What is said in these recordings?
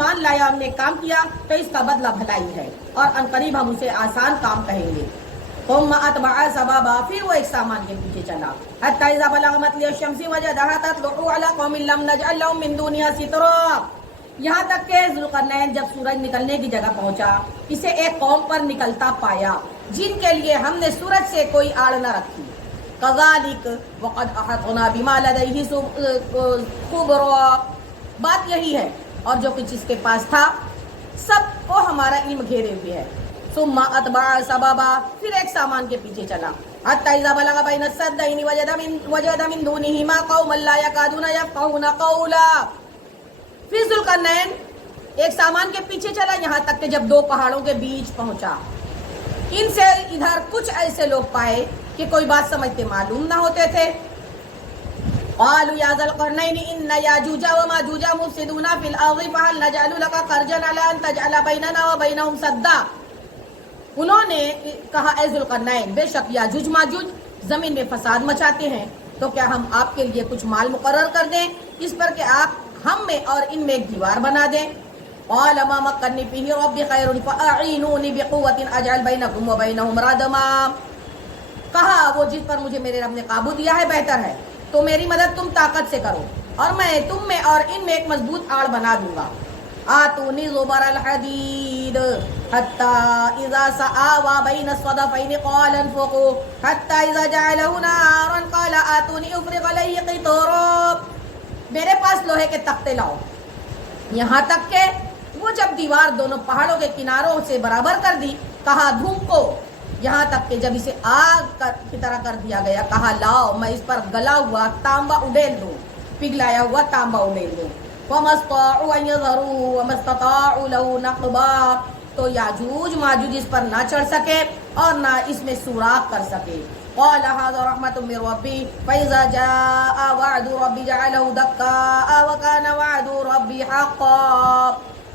ایمان لایا ہم نے کام کیا تو اس کا بدلہ بھلائی ہے اور عنقریب ہم اسے آسان کام کہیں گے. ثم اتبع سببا پھر وہ ایک سامان کے پیچھے چلا حتی اذا بلغ مطلع الشمس وجدها تطلع على قوم لم نجعل لهم من دونها سترا. یہاں تک کہ ذوالقرنین جب سورج نکلنے کی جگہ پہنچا اسے ایک قوم پر نکلتا پایا جن کے لیے ہم نے سورج سے کوئی آڑ نہ رکھی. کذالک وقد احطنا بما لدیہ خبرا. بات یہی ہے اور جو کچھ اس کے پاس تھا سب کو ہمارا علم گھیرے ہوئے ہے. ثم اتبع سببا پھر ایک سامان کے پیچھے چلا حتی اذا بلغ بین السدین وجد من دونہما قوما لا یکادون یفقهون قولا. پھر ذوالقرنین ایک سامان کے پیچھے چلا یہاں تک کہ جب دو پہاڑوں کے بیچ پہنچا ان سے ادھر کچھ ایسے لوگ پائے کہ کوئی بات سمجھتے معلوم نہ ہوتے تھے. قالوا یا ذا القرنین ان یاجوج وماجوج مفسدون فی الارض فهل نجعل لك خرجا على ان تجعل بیننا وبینہم سدا. انہوں نے کہا اے ذوالقرنین بے شک یاجوج ماجوج زمین میں فساد مچاتے ہیں تو کیا ہم آپ کے لیے کچھ مال مقرر کر دیں اس پر کہ آپ ہم میں اور ان میں ایک دیوار بنا دیں. قال ما مكنني فيه ربي خير فاعينوني بقوة اجعل بينكم وبينهم ردما. کہا وہ جس پر مجھے میرے رب نے قابو دیا ہے بہتر ہے تو میری مدد تم طاقت سے کرو اور میں تم میں اور ان میں ایک مضبوط آڑ بنا دوں گا. آتونی زبر الحدید حتی اذا سآوا بین الصدفین قال انفقوا حتی اذا جعله نارا قال آتونی افرغ علیہ قطرا. میرے پاس لوہے کے تختے لاؤ. یہاں تک کہ وہ جب دیوار دونوں پہاڑوں کے کناروں سے برابر کر دی کہا دھوکو. یہاں تک کہ جب اسے آگ کی طرح کر دیا گیا کہا لاؤ میں اس پر گلا ہوا تانبا اڈیل دوں پگھلایا ہوا تانبا اڈیل دوں. وما استطاعوا ان يظهروا وما استطاعوا له نقبا. تو یاجوج ماجوج اس پر نہ چڑھ سکے اور نہ اس میں سوراخ کر سکے. قال هذا رحمة من ربي فإذا جاء وعد ربي جعله دكا وكان وعد ربي حقا.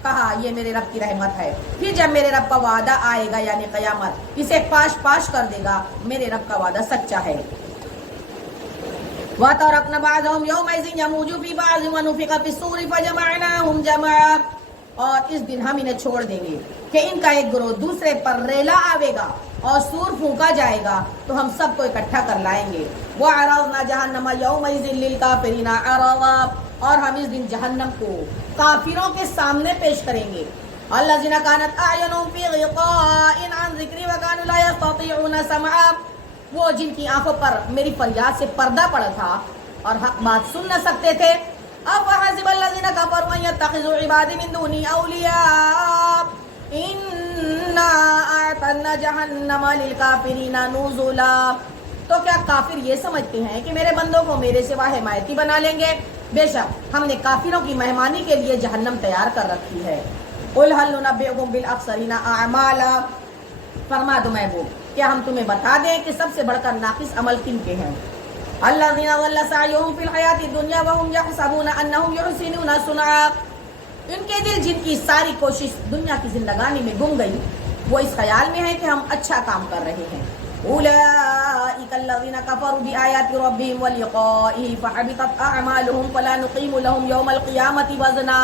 کہا یہ میرے رب کی رحمت ہے پھر جب میرے رب کا وعدہ آئے گا یعنی قیامت اسے پاش پاش کر دے گا. میرے رب کا وعدہ سچا ہے. وَتَرَكْنَا بَعْضَهُمْ يَوْمَئِذٍ يَمُوجُ فِي بَعْضٍ وَنُفِخَ فِي الصُّورِ فَجَمَعْنَاهُمْ جَمْعًا. اور اس دن ہم انہیں چھوڑ دیں گے کہ ان کا ایک گروہ دوسرے پر ریلا آوے گا اور سور پھونکا جائے گا تو ہم سب کو اکٹھا کر لائیں گے. وَعَرَضْنَا جَهَنَّمَ يَوْمَئِذٍ لِّلْكَافِرِينَ عَرَضًا. اور ہم اس دن جہنم کو کافروں کے سامنے پیش کریں گے. الَّذِينَ كَانَتْ أَعْيُنُهُمْ فِي غِطَاءٍ عَن ذِكْرِي وَكَانُوا لَا يَسْتَطِيعُونَ سَمْعًا. وہ جن کی آنکھوں پر میری فریاد سے پردہ پڑا تھا اور حق بات سن نہ سکتے تھے. أَفَحَسِبَ الَّذِينَ كَفَرُوا أَن يَتَّخِذُوا عِبَادِي مِن دُونِي أَوْلِيَاءَ إِنَّا أَعْتَدْنَا جَهَنَّمَ لِلْكَافِرِينَ نُزُلًا. تو کیا کافر یہ سمجھتے ہیں کہ میرے بندوں کو میرے سوا حمایتی بنا لیں گے؟ بے شک ہم نے کافروں کی مہمانی کے لیے جہنم تیار کر رکھی ہے. قُلْ هَلْ نُنَبِّئُكُم بِالْأَخْسَرِينَ أَعْمَالًا. فرما دو محبوب کیا ہم تمہیں بتا دیں کہ سب سے بڑھ کر ناقص عمل کن کے ہیں؟ الذين ضل سعيهم في الحياة الدنيا وهم يحسبون أنهم يحسنون صنعا. ان کے دل جن کی ساری کوشش دنیا کی زندگانی میں گم گئی وہ اس خیال میں ہے کہ ہم اچھا کام کر رہے ہیں. أولئك الذين كفروا بآيات ربهم ولقائه فحبطت أعمالهم فلا نقيم لهم يوم القيامة وزنا.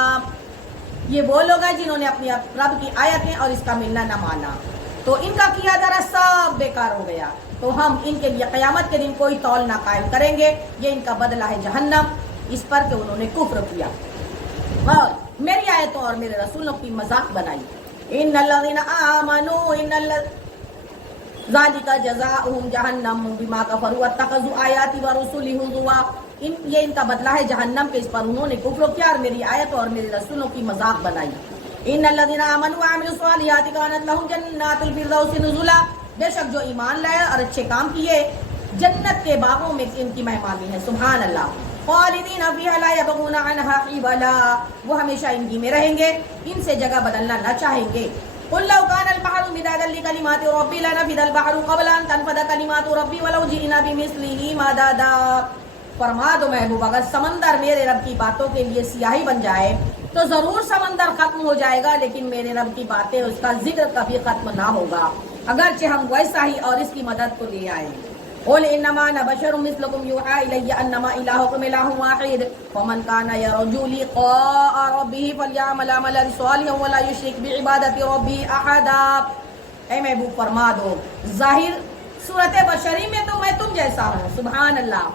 یہ وہ لوگ ہیں جنہوں نے اپنی رب کی آیتیں اور اس کا ملنا نہ مانا تو ان کا کیا درا سب بیکار ہو گیا. تو ہم ان کے لیے قیامت کے دن کوئی تول نہ قائم کریں گے. یہ ان کا بدلہ ہے جہنم اس پر کہ انہوں نے کفر کیا اور میری آیتوں اور میرے رسولوں کی مذاق بنائی. ان الذين آمنوا ذالک جزاؤہم جہنم بما کفروا واتخذوا آیاتی ورسلی ہزوا. یہ ان کا بدلہ ہے جہنم کہ اس پر انہوں نے کفر کیا اور میری آیتوں اور میرے رسولوں کی مذاق بنائی. ان الذين آمنوا وعملوا الصالحات كانت لهم جنات الفردوس نزلا. بے شک جو ایمان لائے اور اچھے کام کیے جنت کے باغوں میں ان کی مہمانی ہے. سبحان اللہ. خالدین فیہا لا یبغون عنہا حولا. وہ ہمیشہ ان کی میں رہیں گے ان سے جگہ بدلنا نہ چاہیں گے. قل لو كان البحر مدادا لكلمات ربي لنفد البحر قبل ان تنفد كلمات ربي ولو جئنا بمثله مددا. فرما دو محبوب اگر سمندر میرے رب کی باتوں کے لیے سیاہی بن جائے تو ضرور سمندر ختم ہو جائے گا لیکن میرے رب کی باتیں اس کا ذکر کبھی ختم نہ ہوگا اگرچہ ہم ویسا ہی اور اس کی مدد کو لے آئیں. قل انما انا بشر مثلكم يوحى الي انما الهكم اله واحد فمن كان يرجو لقاء ربه فليعمل عملا صالحا ولا يشرك بعبادة ربه احدا. اے محبوب فرما دو ظاہر صورت بشری میں تو میں تم جیسا ہوں. سبحان اللہ.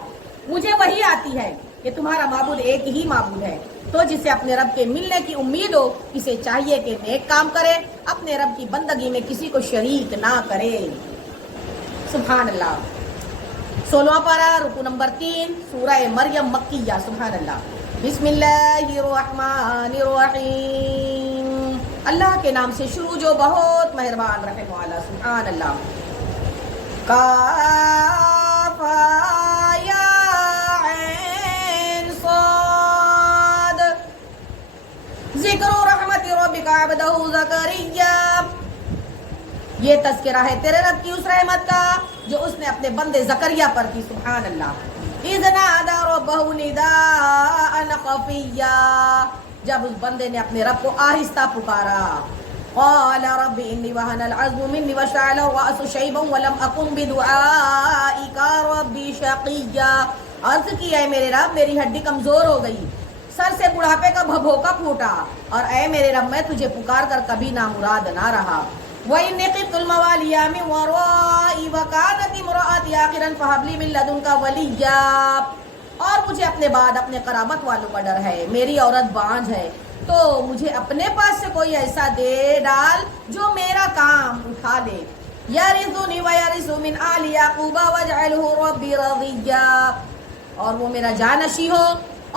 مجھے وہی آتی ہے کہ تمہارا معبود ایک ہی معبود ہے. تو جسے اپنے رب کے ملنے کی امید ہو اسے چاہیے کہ نیک کام کرے, اپنے رب کی بندگی میں کسی کو شریک نہ کرے. سبحان اللہ. 16واں پارہ رکوع نمبر 3 سورہ مریم مکیہ. سبحان اللہ. بسم اللہ الرحمن الرحیم. اللہ کے نام سے شروع جو بہت مہربان رحم والا. سبحان اللہ. کاف یا عین صاد. ذکر رحمت ربک عبدہ زکریا. یہ تذکرہ ہے تیرے رب کی اس رحمت کا جو اس نے اپنے بندے زکریا پر کی. سبحان اللہ. اذ نادى ربه نداء خفيا. جب اس بندے نے اپنے رب کو آہستہ پکارا. قال رب انی وهن العظم مني واشتعل الرأس شيبا ولم أكن بدعائك رب شقيا. عرض کی اے میرے رب میری ہڈی کمزور ہو گئی, سر سے بڑھاپے کا بھبھوکا پھوٹا, اور اے میرے رب میں تجھے پکار کر کبھی نامراد نہ رہا. وَإِنِّي خِفْتُ الْمَوَالِيَ مِنْ وَرَائِي وَكَانَتِ امْرَأَتِي عَاقِرًا فَهَبْ لِي مِنْ لَدُنْكَ وَلِيًّا. اور مجھے اپنے بعد اپنے قرابت والوں کا ڈر ہے, میری عورت بانجھ ہے, تو مجھے اپنے پاس سے کوئی ایسا دے ڈال جو میرا کام اٹھا لے. يَرِثُنِي وَيَرِثُ مِنْ آلِ يَعْقُوبَ وَاجْعَلْهُ رَبِّ رَضِيًّا. اور وہ میرا جانشین ہو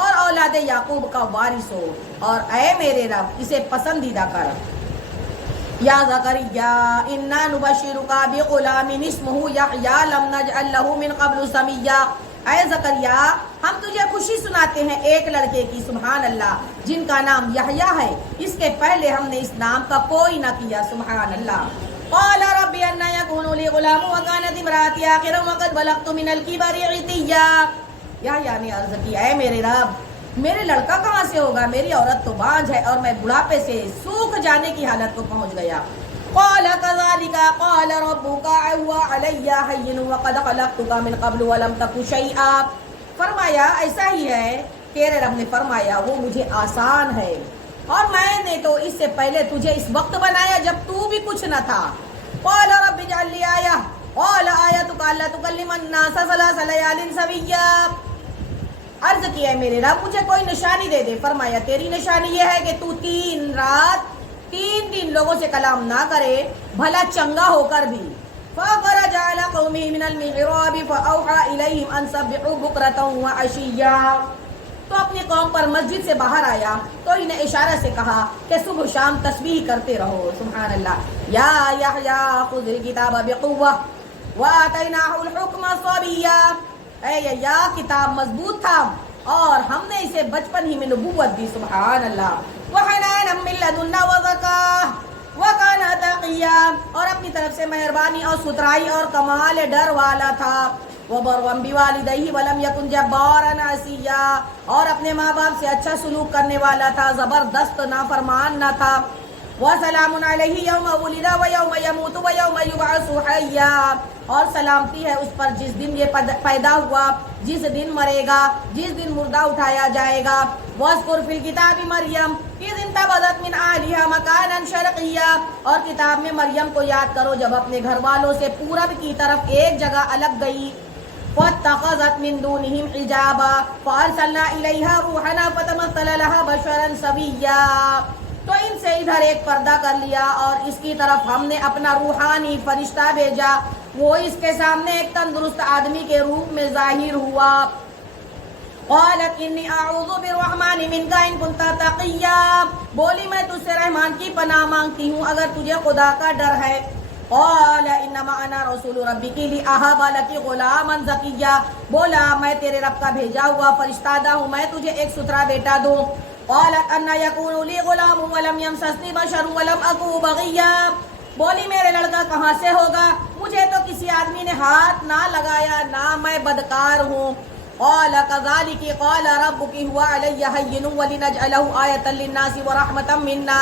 اور اولاد یعقوب کا وارث ہو, اور اے میرے رب اسے پسندیدہ کر. یا زکریا انا نبشرک بغلام اسمہ یحییٰ لم نجعل لہ من قبل سمیہ. اے زکریا ہم تجھے خوشی سناتے ہیں ایک لڑکے کی. سبحان اللہ. جن کا نام یحییٰ ہے, اس کے پہلے ہم نے اس نام کا کوئی نہ کیا. سبحان اللہ. قال رب انا یکون لی غلام وکانت امرأتی عاقرا وقد بلغت من الکبر عتیہ. یحییٰ نے عرض کی اے میرے رب میرے لڑکا کہاں سے ہوگا, میری عورت تو بانجھ ہے اور میں بڑھاپے سے سوکھ جانے کی حالت کو پہنچ گیا. قال كذلك قال ربك هو علي هين وقد خلقتك من قبل ولم تك شيئا. فرمایا ایسا ہی ہے, تیرے رب نے فرمایا وہ مجھے آسان ہے, اور میں نے تو اس سے پہلے تجھے اس وقت بنایا جب تو بھی کچھ نہ تھا. قال رب اجعل لي آية قال آيتك ألا تكلم الناس ثلاث ليال سويا. عرض کیا ہے میرے رب مجھے کوئی نشانی دے دے. فرمایا تیری نشانی یہ ہے کہ تو 3 رات 3 دن لوگوں سے کلام نہ کرے, بھلا چنگا ہو کر بھی. فخرج على قومه من المحراب فأوحى إليهم أن سبحوا بكرة وعشيا. تو اپنی قوم پر مسجد سے باہر آیا تو انہیں اشارہ سے کہا کہ صبح شام تسبیح کرتے رہو. سبحان اللہ. یا یحییٰ خذ الکتاب بقوة وآتیناہ الحکم صبیا. اے یا کتاب مضبوط تھا اور ہم نے اسے بچپن ہی میں نبوت دی. سبحان اللہ. وحنانا من لدنا وزکاہ وکان تقیا. اور اپنی طرف سے مہربانی اور ستھرائی اور کمال ڈر والا تھا. وبرا بوالدیہ ولم یکن جبارا عصیا. اور اپنے ماں باپ سے اچھا سلوک کرنے والا تھا, زبردست نافرمان نہ تھا. وسلام علیہ یوم ولد ویوم یموت ویوم یبعث حیا. اور سلامتی ہے اس پر جس دن یہ پیدا ہوا, جس دن مرے گا, جس دن مردہ اٹھایا جائے گا. واذکر فی الکتاب مریم اذ انتبذت من اہلہا مکانا شرقیا. اور کتاب میں مریم کو یاد کرو جب اپنے گھر والوں سے پورب کی طرف ایک جگہ الگ گئی. فاتخذت من دونہم حجابا فارسلنا الیہا روحنا فتمثل لہا بشرا سویا. تو ان سے ادھر ایک پردہ کر لیا اور اس کی طرف ہم نے اپنا روحانی فرشتہ بھیجا, وہ اس کے سامنے ایک تندرست آدمی کے روپ میں ظاہر ہوا. قالت انی اعوذ بالرحمن منک ان کنت تقیا. بولی میں تجھ سے رحمان کی پناہ مانگتی ہوں اگر تجھے خدا کا ڈر ہے. قال انما انا رسول ربک لاہب لک غلاما زکیا. بولا میں تیرے رب کا بھیجا ہوا فرشتہ ہوں, میں تجھے ایک ستھرا بیٹا دوں. قالت انا یکون لی غلام ولم یمسسنی بشر ولم اکو بغیا. بولی میرے لڑکا کہاں سے ہوگا, مجھے تو کسی آدمی نے ہاتھ نہ لگایا, نہ میں بدکار ہوں. قال كذلك قال ربك هو علي هين ولنجعله آية للناس ورحمة منا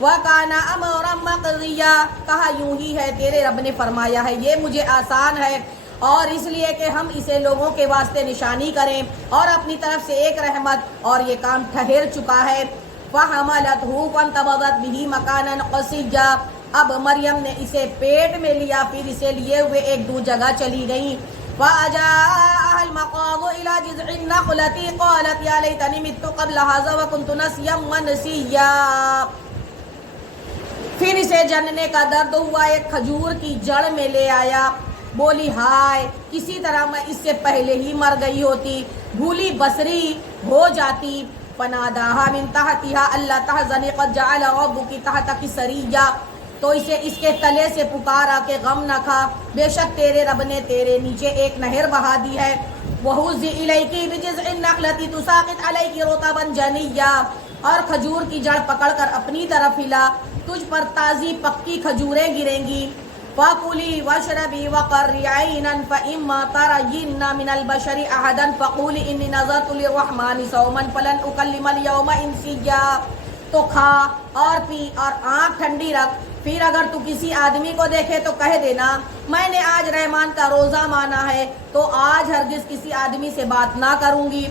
وكان امرا مقضيا. کہا یوں ہی ہے تیرے رب نے فرمایا ہے یہ مجھے آسان ہے اور اس لیے کہ ہم اسے لوگوں کے واسطے نشانی کریں اور اپنی طرف سے ایک رحمت، اور یہ کام ٹھہر چکا ہے۔ فَحَمَلَتْهُ فَانْتَبَذَتْ بِهِ مَكَانًا قَصِيًّا، اب مریم نے اسے پیٹ میں لیا، پھر اسے لیے ہوئے ایک دور جگہ چلی گئیں۔ فَأَجَاءَهَا الْمَخَاضُ إِلَى جِذْعِ النَّخْلَةِ قَالَتْ يَا لَيْتَنِي مِتُّ قَبْلَ هَٰذَا وَكُنتُ نَسْيًّا مَّنسِيًّا، پھر اسے جننے کا درد ہوا، ایک کھجور کی جڑ میں لے آیا، بولی ہائے کسی طرح میں اس سے پہلے ہی مر گئی ہوتی، بھولی بصری ہو جاتی۔ فناداها من تحتها الا تحزني قد جعل ربك تحتك سريا، تو اسے اس کے تلے سے پکارا کہ غم نہ کھا، بے شک تیرے رب نے تیرے نیچے ایک نہر بہا دی ہے۔ وَهُزِّ إِلَيْكِ بِجِذْعِ النَّخْلَةِ تُسَاقِطْ عَلَيْكِ رُطَبًا جَنِيًّا، اور کھجور کی جڑ پکڑ کر اپنی طرف ہلا، تجھ پر تازی پکی کھجوریں گریں گی۔ فَكُلِي وَاشْرَبِي وَقَرِّي عَيْنًا فَإِمَّا تَرَيِنَّ مِنَ الْبَشَرِ أَحَدًا فَقُولِي إِنِّي نَذَرْتُ لِلرَّحْمَٰنِ صَوْمًا فَلَنْ أُكَلِّمَ الْيَوْمَ إِنسِيًّا، تو کھا اور پی اور آنکھ ٹھنڈی رکھ، پھر اگر تو کسی آدمی کو دیکھے تو کہہ دینا میں نے آج رحمان کا روزہ مانا ہے، تو آج ہرگز کسی آدمی سے بات نہ کروں گی۔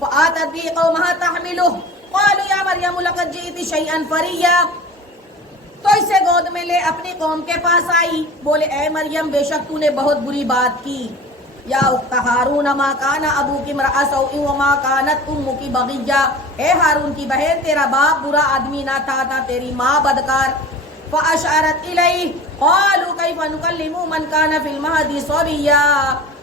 فَآتَتْ بِهِ قَوْمَهَا تَحْمِلُهُ قَالُوا يَا مَرْيَمُ لَقَدْ جِئْتِ شَيْئًا فَرِيًّا، تو اسے گود میں لے اپنی قوم کے پاس آئی، بولے اے مریم بے شک تو نے بہت بری بات کی۔ یا اخت ہارون ما کان ابوک امرأ سوء وما کانت امک بغیہ، اے ہارون کی بہن تیرا باپ برا آدمی نہ تھا، نہ تیری ماں بدکار۔ فاشارت الیہ قالوا کیف نکلم من کان فی المہد صبیا،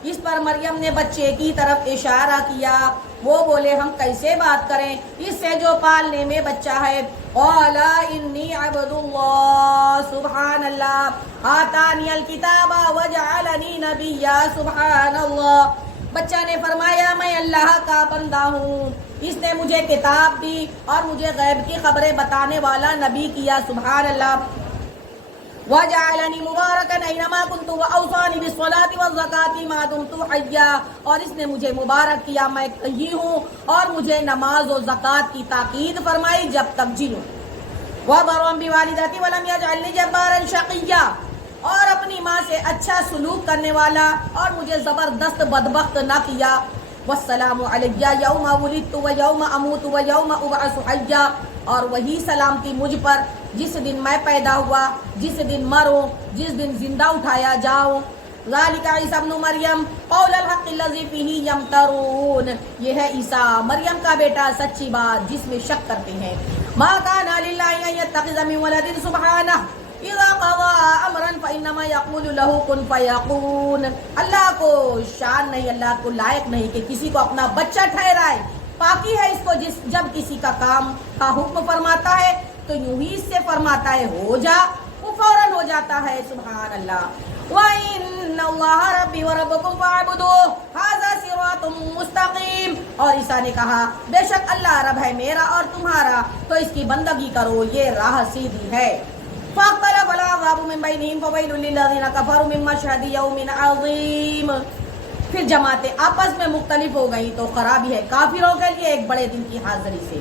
اس پر مریم نے بچے کی طرف اشارہ کیا، وہ بولے ہم کیسے بات کریں اس سے جو پالنے میں بچہ ہے۔ قال انی عبد اللہ، سبحان اللہ، آتانی الکتاب وجعلنی نبیا، سبحان اللہ، بچہ نے فرمایا میں اللہ کا بندہ ہوں، اس نے مجھے کتاب دی اور مجھے غیب کی خبریں بتانے والا نبی کیا، سبحان اللہ۔ وَجَعَلَنِي مُبَارَكًا أَيْنَمَا كُنتُ وَأَوْصَانِي بِالصَّلَاةِ وَالزَّكَاةِ مَا دُمْتُ حَيًّا، اور اس نے مجھے مبارک کیا میں کہیں ہوں اور مجھے نماز و زکوٰۃ کی تاکید فرمائی جب تک جیوں۔ وَبَرًّا بِوَالِدَتِي وَلَمْ يَجْعَلْنِي جَبَّارًا شَقِيًّا، اور اپنی ماں سے اچھا سلوک کرنے والا اور مجھے زبردست بدبخت نہ کیا۔ وَالسَّلَامُ عَلَيَّ يَوْمَ وُلِدتُّ وَيَوْمَ أَمُوتُ وَيَوْمَ أُبْعَثُ حَيًّا، اور وہی سلامتی مجھ پر جس دن میں پیدا ہوا، جس دن مروں، جس دن زندہ اٹھایا جاؤں۔ ذَلِكَ عِيسَىٰ ابْنُ مَرْيَمَ قَوْلَ الْحَقِّ الَّذِي فِيهِ يَمْتَرُونَ، یہ ہے عیسیٰ مریم کا بیٹا، سچی بات جس میں شک کرتے ہیں۔ مَا كَانَ لِلَّهِ أَن يَتَّخِذَ مِن وَلَدٍ سُبْحَانَهُ إِذَا قَضَىٰ أَمْرًا فَإِنَّمَا يَقُولُ لَهُ كُن فَيَكُونُ، اللہ کو شان نہیں، اللہ کو لائق نہیں کہ کسی کو اپنا بچہ ٹھہرائے، پاکی ہے اس کو جب کسی کا کام کا حکم فرماتا ہے تو یوں ہی اس سے فرماتا ہے ہو جا، وہ فوراً ہو جاتا ہے، سبحان اللہ۔ وَإِنَّ اللَّهَ رَبِّي وَرَبُّكُمْ فَاعْبُدُوهُ هَٰذَا صِرَاطٌ مُّسْتَقِيمٌ، اور عیسیٰ نے کہا بے شک اللہ رب ہے میرا اور تمہارا، تو اس کی بندگی کرو، یہ راہ سیدھی ہے۔ فَاخْتَلَفَ الْأَحْزَابُ مِن بَيْنِهِمْ فَوَيْلٌ لِّلَّذِينَ كَفَرُوا مِن مَّشْهَدِ يَوْمٍ عَظِيمٍ، پھر جماعتیں آپس میں مختلف ہو گئی تو خرابی ہے کافروں کے لیے ایک بڑے دن کی حاضری سے۔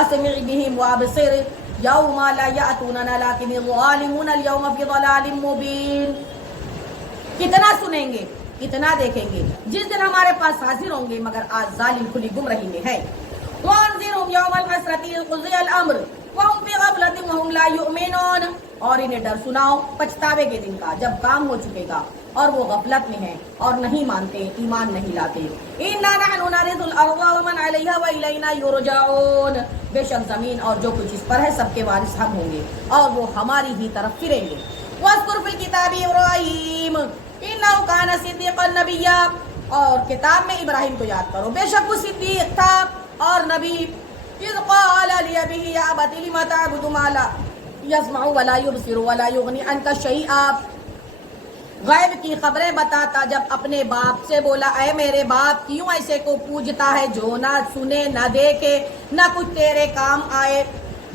أَسْمِعْ بِهِمْ وَأَبْصِرْ يَوْمَ لَا يَأْتُونَنَا لَٰكِنِ الظَّالِمُونَ الْيَوْمَ فِي ضَلَالٍ مُّبِينٍ، کتنا سنیں گے کتنا دیکھیں گے جس دن ہمارے پاس حاضر ہوں گے، مگر آج ظالم کھلی گمراہی میں ہے۔ وَأَنذِرْهُمْ يَوْمَ الْحَسْرَةِ إِذْ قُضِيَ الْأَمْرُ وَهُمْ فِي غَفْلَةٍ وَهُمْ لَا يُؤْمِنُونَ، اور انہیں ڈر سناؤ پچھتاوے کے دن کا جب کام ہو چکے گا اور وہ غفلت میں ہیں اور نہیں مانتے، ایمان نہیں لاتے۔ إِنَّا نَحْنُ نَرِثُ الْأَرْضَ وَمَنْ عَلَيْهَا وَإِلَيْنَا يُرْجَعُونَ، بے شک زمین اور جو کچھ اس پر ہے سب کے وارث ہم ہوں گے اور وہ ہماری ہی طرف پھریں گے۔ وَاذْكُرْ فِي الْكِتَابِ إِبْرَاهِيمَ إِنَّهُ كَانَ صِدِّيقًا نَبِيًّا، اور کتاب میں ابراہیم کو یاد کرو، بے شک وہ صدیق تھا اور نبی۔ إِذْ قَالَ لِأَبِيهِ يَا أَبَتِ لِمَ تَعْبُدُ مَا لَا يَسْمَعُ وَلَا يُبْصِرُ وَلَا يُغْنِي عَنكَ شَيْئًا، غیب کی خبریں بتاتا جب اپنے باپ سے بولا اے میرے باپ کیوں ایسے کو پوجتا ہے جو نہ سنے نہ دیکھے نہ کچھ تیرے کام آئے۔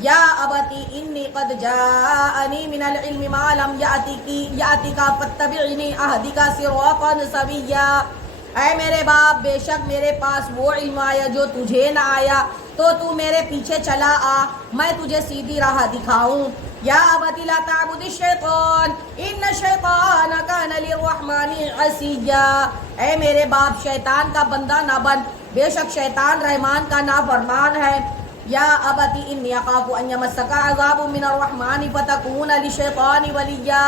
یا ابتی انی قد جاءنی من العلم ما لم یأتک فاتبعنی اہدک صراطا سویا، اے میرے باپ بے شک میرے پاس وہ علم آیا جو تجھے نہ آیا، تو تو میرے پیچھے چلا آ، میں تجھے سیدھی راہ دکھاؤں۔ یا ابت لا تعبد الشیطان ان الشیطان کان للرحمن عصیا، اے میرے باپ شیطان کا بندہ نہ بن، بے شک شیطان رحمان کا نافرمان ہے۔ یا ابت انی اخاف ان یمسک عذاب من الرحمن فتکون للشیطان ولیا،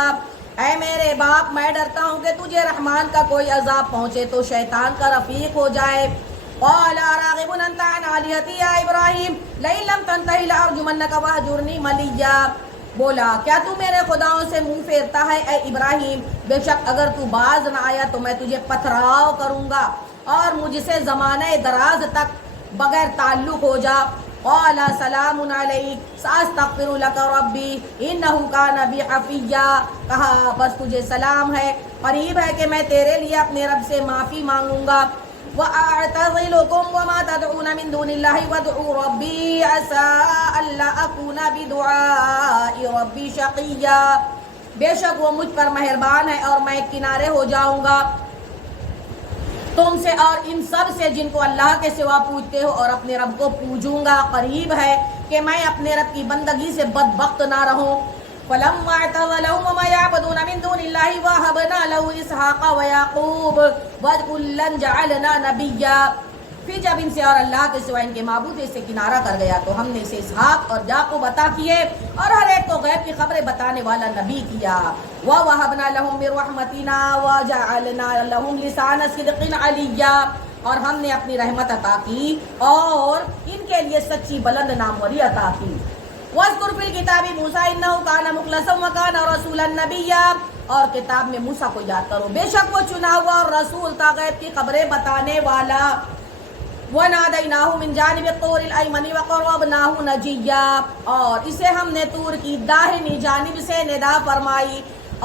اے میرے باپ میں ڈرتا ہوں کہ تجھے رحمان کا کوئی عذاب پہنچے تو شیطان کا رفیق ہو جائے۔ قال راغب انت عن آلہتی یا ابراہیم لئن لم تنتہی لارجمنک واہجرنی ملیا، بولا کیا تو میرے خداؤں سے منہ پھیرتا ہے اے ابراہیم، بے شک اگر تو باز نہ آیا تو میں تجھے پتھراؤ کروں گا اور مجھ سے زمانہ دراز تک بغیر تعلق ہو جا۔ قال سلام علیک ساستغفر لک ربی انہ کان بی حفیا، کہا بس تجھے سلام ہے، قریب ہے کہ میں تیرے لیے اپنے رب سے معافی مانگوں گا۔ وَأَعْتَزِلُكُمْ وَمَا تَدْعُونَ مِن دُونِ اللَّهِ وَادْعُوا رَبِّي عَسَىٰ أَلَّا أَكُونَ بِدُعَاءِ رَبِّي شَقِيًّا، بے شک وہ مجھ پر مہربان ہے اور میں کنارے ہو جاؤں گا تم سے اور ان سب سے جن کو اللہ کے سوا پوجتے ہو، اور اپنے رب کو پوجوں گا، قریب ہے کہ میں اپنے رب کی بندگی سے بدبخت نہ رہوں۔ فلما اعتزلهم وما يعبدون من دون الله وهبنا له اسحاق ويعقوب وكلا جعلنا نبيا، پھر جب ان سے اور اللہ کے سوا ان کے معبود سے کنارہ کر گیا تو ہم نے اسے اسحاق اور یعقوب عطا کیے اور ہر ایک کو غیب کی خبریں بتانے والا نبی کیا۔ وَوَهَبْنَا لَهُم مِّن رَّحْمَتِنَا وَجَعَلْنَا لَهُمْ لِسَانَ صِدْقٍ عَلِيًّا، اور ہم نے اپنی رحمت عطا کی اور ان کے لیے سچی بلند ناموری عطا کی۔ وَاذْكُرْ فِي الْكِتَابِ مُوسَىٰ إِنَّهُ كَانَ مُخْلَصًا وَكَانَ رَسُولًا نَبِيًّا، اور کتاب میں موسیٰ کو یاد کرو، بے شک وہ چنا ہوا اور رسول تھا، غیب کی خبریں بتانے والا۔ وَنَادَيْنَاهُ مِن جَانِبِ الطُّورِ الْأَيْمَنِ وَقَرَّبْنَاهُ نَجِيًّا، اور اسے ہم نے طور کی داہنی جانب سے ندا فرمائی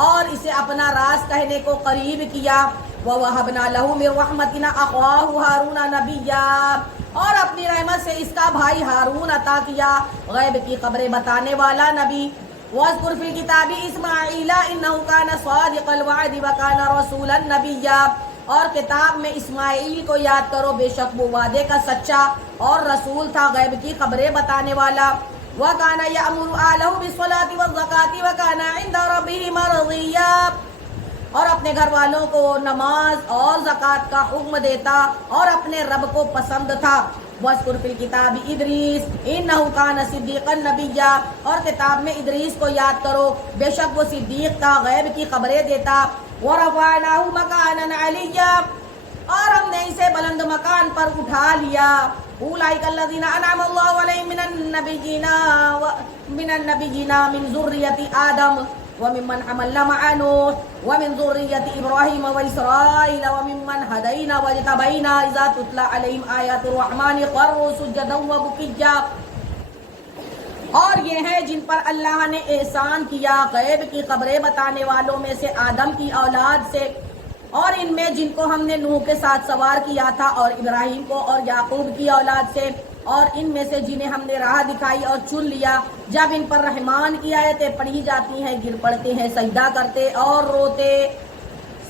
اور اسے اپنا راز کہنے کو قریب کیا۔ وَوَهَبْنَا لَهُ مِن رَّحْمَتِنَا أَخَاهُ هَارُونَ نَبِيًّا، اور اپنی رحمت سے اس کا بھائی ہارون عطا کیا، غیب کی خبریں بتانے والا نبی۔ وَاذْكُرْ فِي الْكِتَابِ إِسْمَاعِيلَ إِنَّهُ كَانَ صَادِقَ الْوَعْدِ وَكَانَ رَسُولًا نَبِيًّا، اور کتاب میں اسماعیل کو یاد کرو، بے شک وہ وعدے کا سچا اور رسول تھا، غیب کی خبریں بتانے والا۔ وَكَانَ يَأْمُرُ أَهْلَهُ بِالصَّلَاةِ وَالزَّكَاةِ وَكَانَ عِندَ رَبِّهِ مَرْضِيًّا، اور اپنے گھر والوں کو نماز اور زکوٰۃ کا حکم دیتا اور اپنے رب کو پسند تھا۔ وَاذْكُرْ فِي الْكِتَابِ إِدْرِيسَ إِنَّهُ كَانَ صِدِّيقًا نَبِيًّا، اور کتاب میں ادریس کو یاد کرو، بے شک وہ صدیق تھا، غیب کی خبریں دیتا۔ وَرَفَعْنَاهُ مَكَانًا عَلِيًّا، اور ہم نے اسے بلند مکان پر اٹھا لیا۔ أُولَٰئِكَ الَّذِينَ أَنْعَمَ اللَّهُ عَلَيْهِم مِّنَ النَّبِيِّينَ مِن ذُرِّيَّةِ آدَمَ وَمِمَّنْ حَمَلْنَا مَعَ نُوحٍ وَمِن ذُرِّيَّةِ إِبْرَاهِيمَ وَإِسْرَائِيلَ وَمِمَّنْ هَدَيْنَا وَاجْتَبَيْنَا إِذَا تُتْلَىٰ عَلَيْهِمْ آيَاتُ الرَّحْمَٰنِ خَرُّوا سُجَّدًا وَبُكِيًّا، اور یہ ہے جن پر اللہ نے احسان کیا غیب کی خبریں بتانے والوں میں سے آدم کی اولاد سے، اور ان میں جن کو ہم نے نوح کے ساتھ سوار کیا تھا اور ابراہیم کو اور یعقوب کی اولاد سے، اور ان میں سے جنہیں ہم نے راہ دکھائی اور چن لیا، جب ان پر رحمان کی آیتیں پڑھی جاتی ہیں گر پڑتے ہیں، سجدہ کرتے اور روتے۔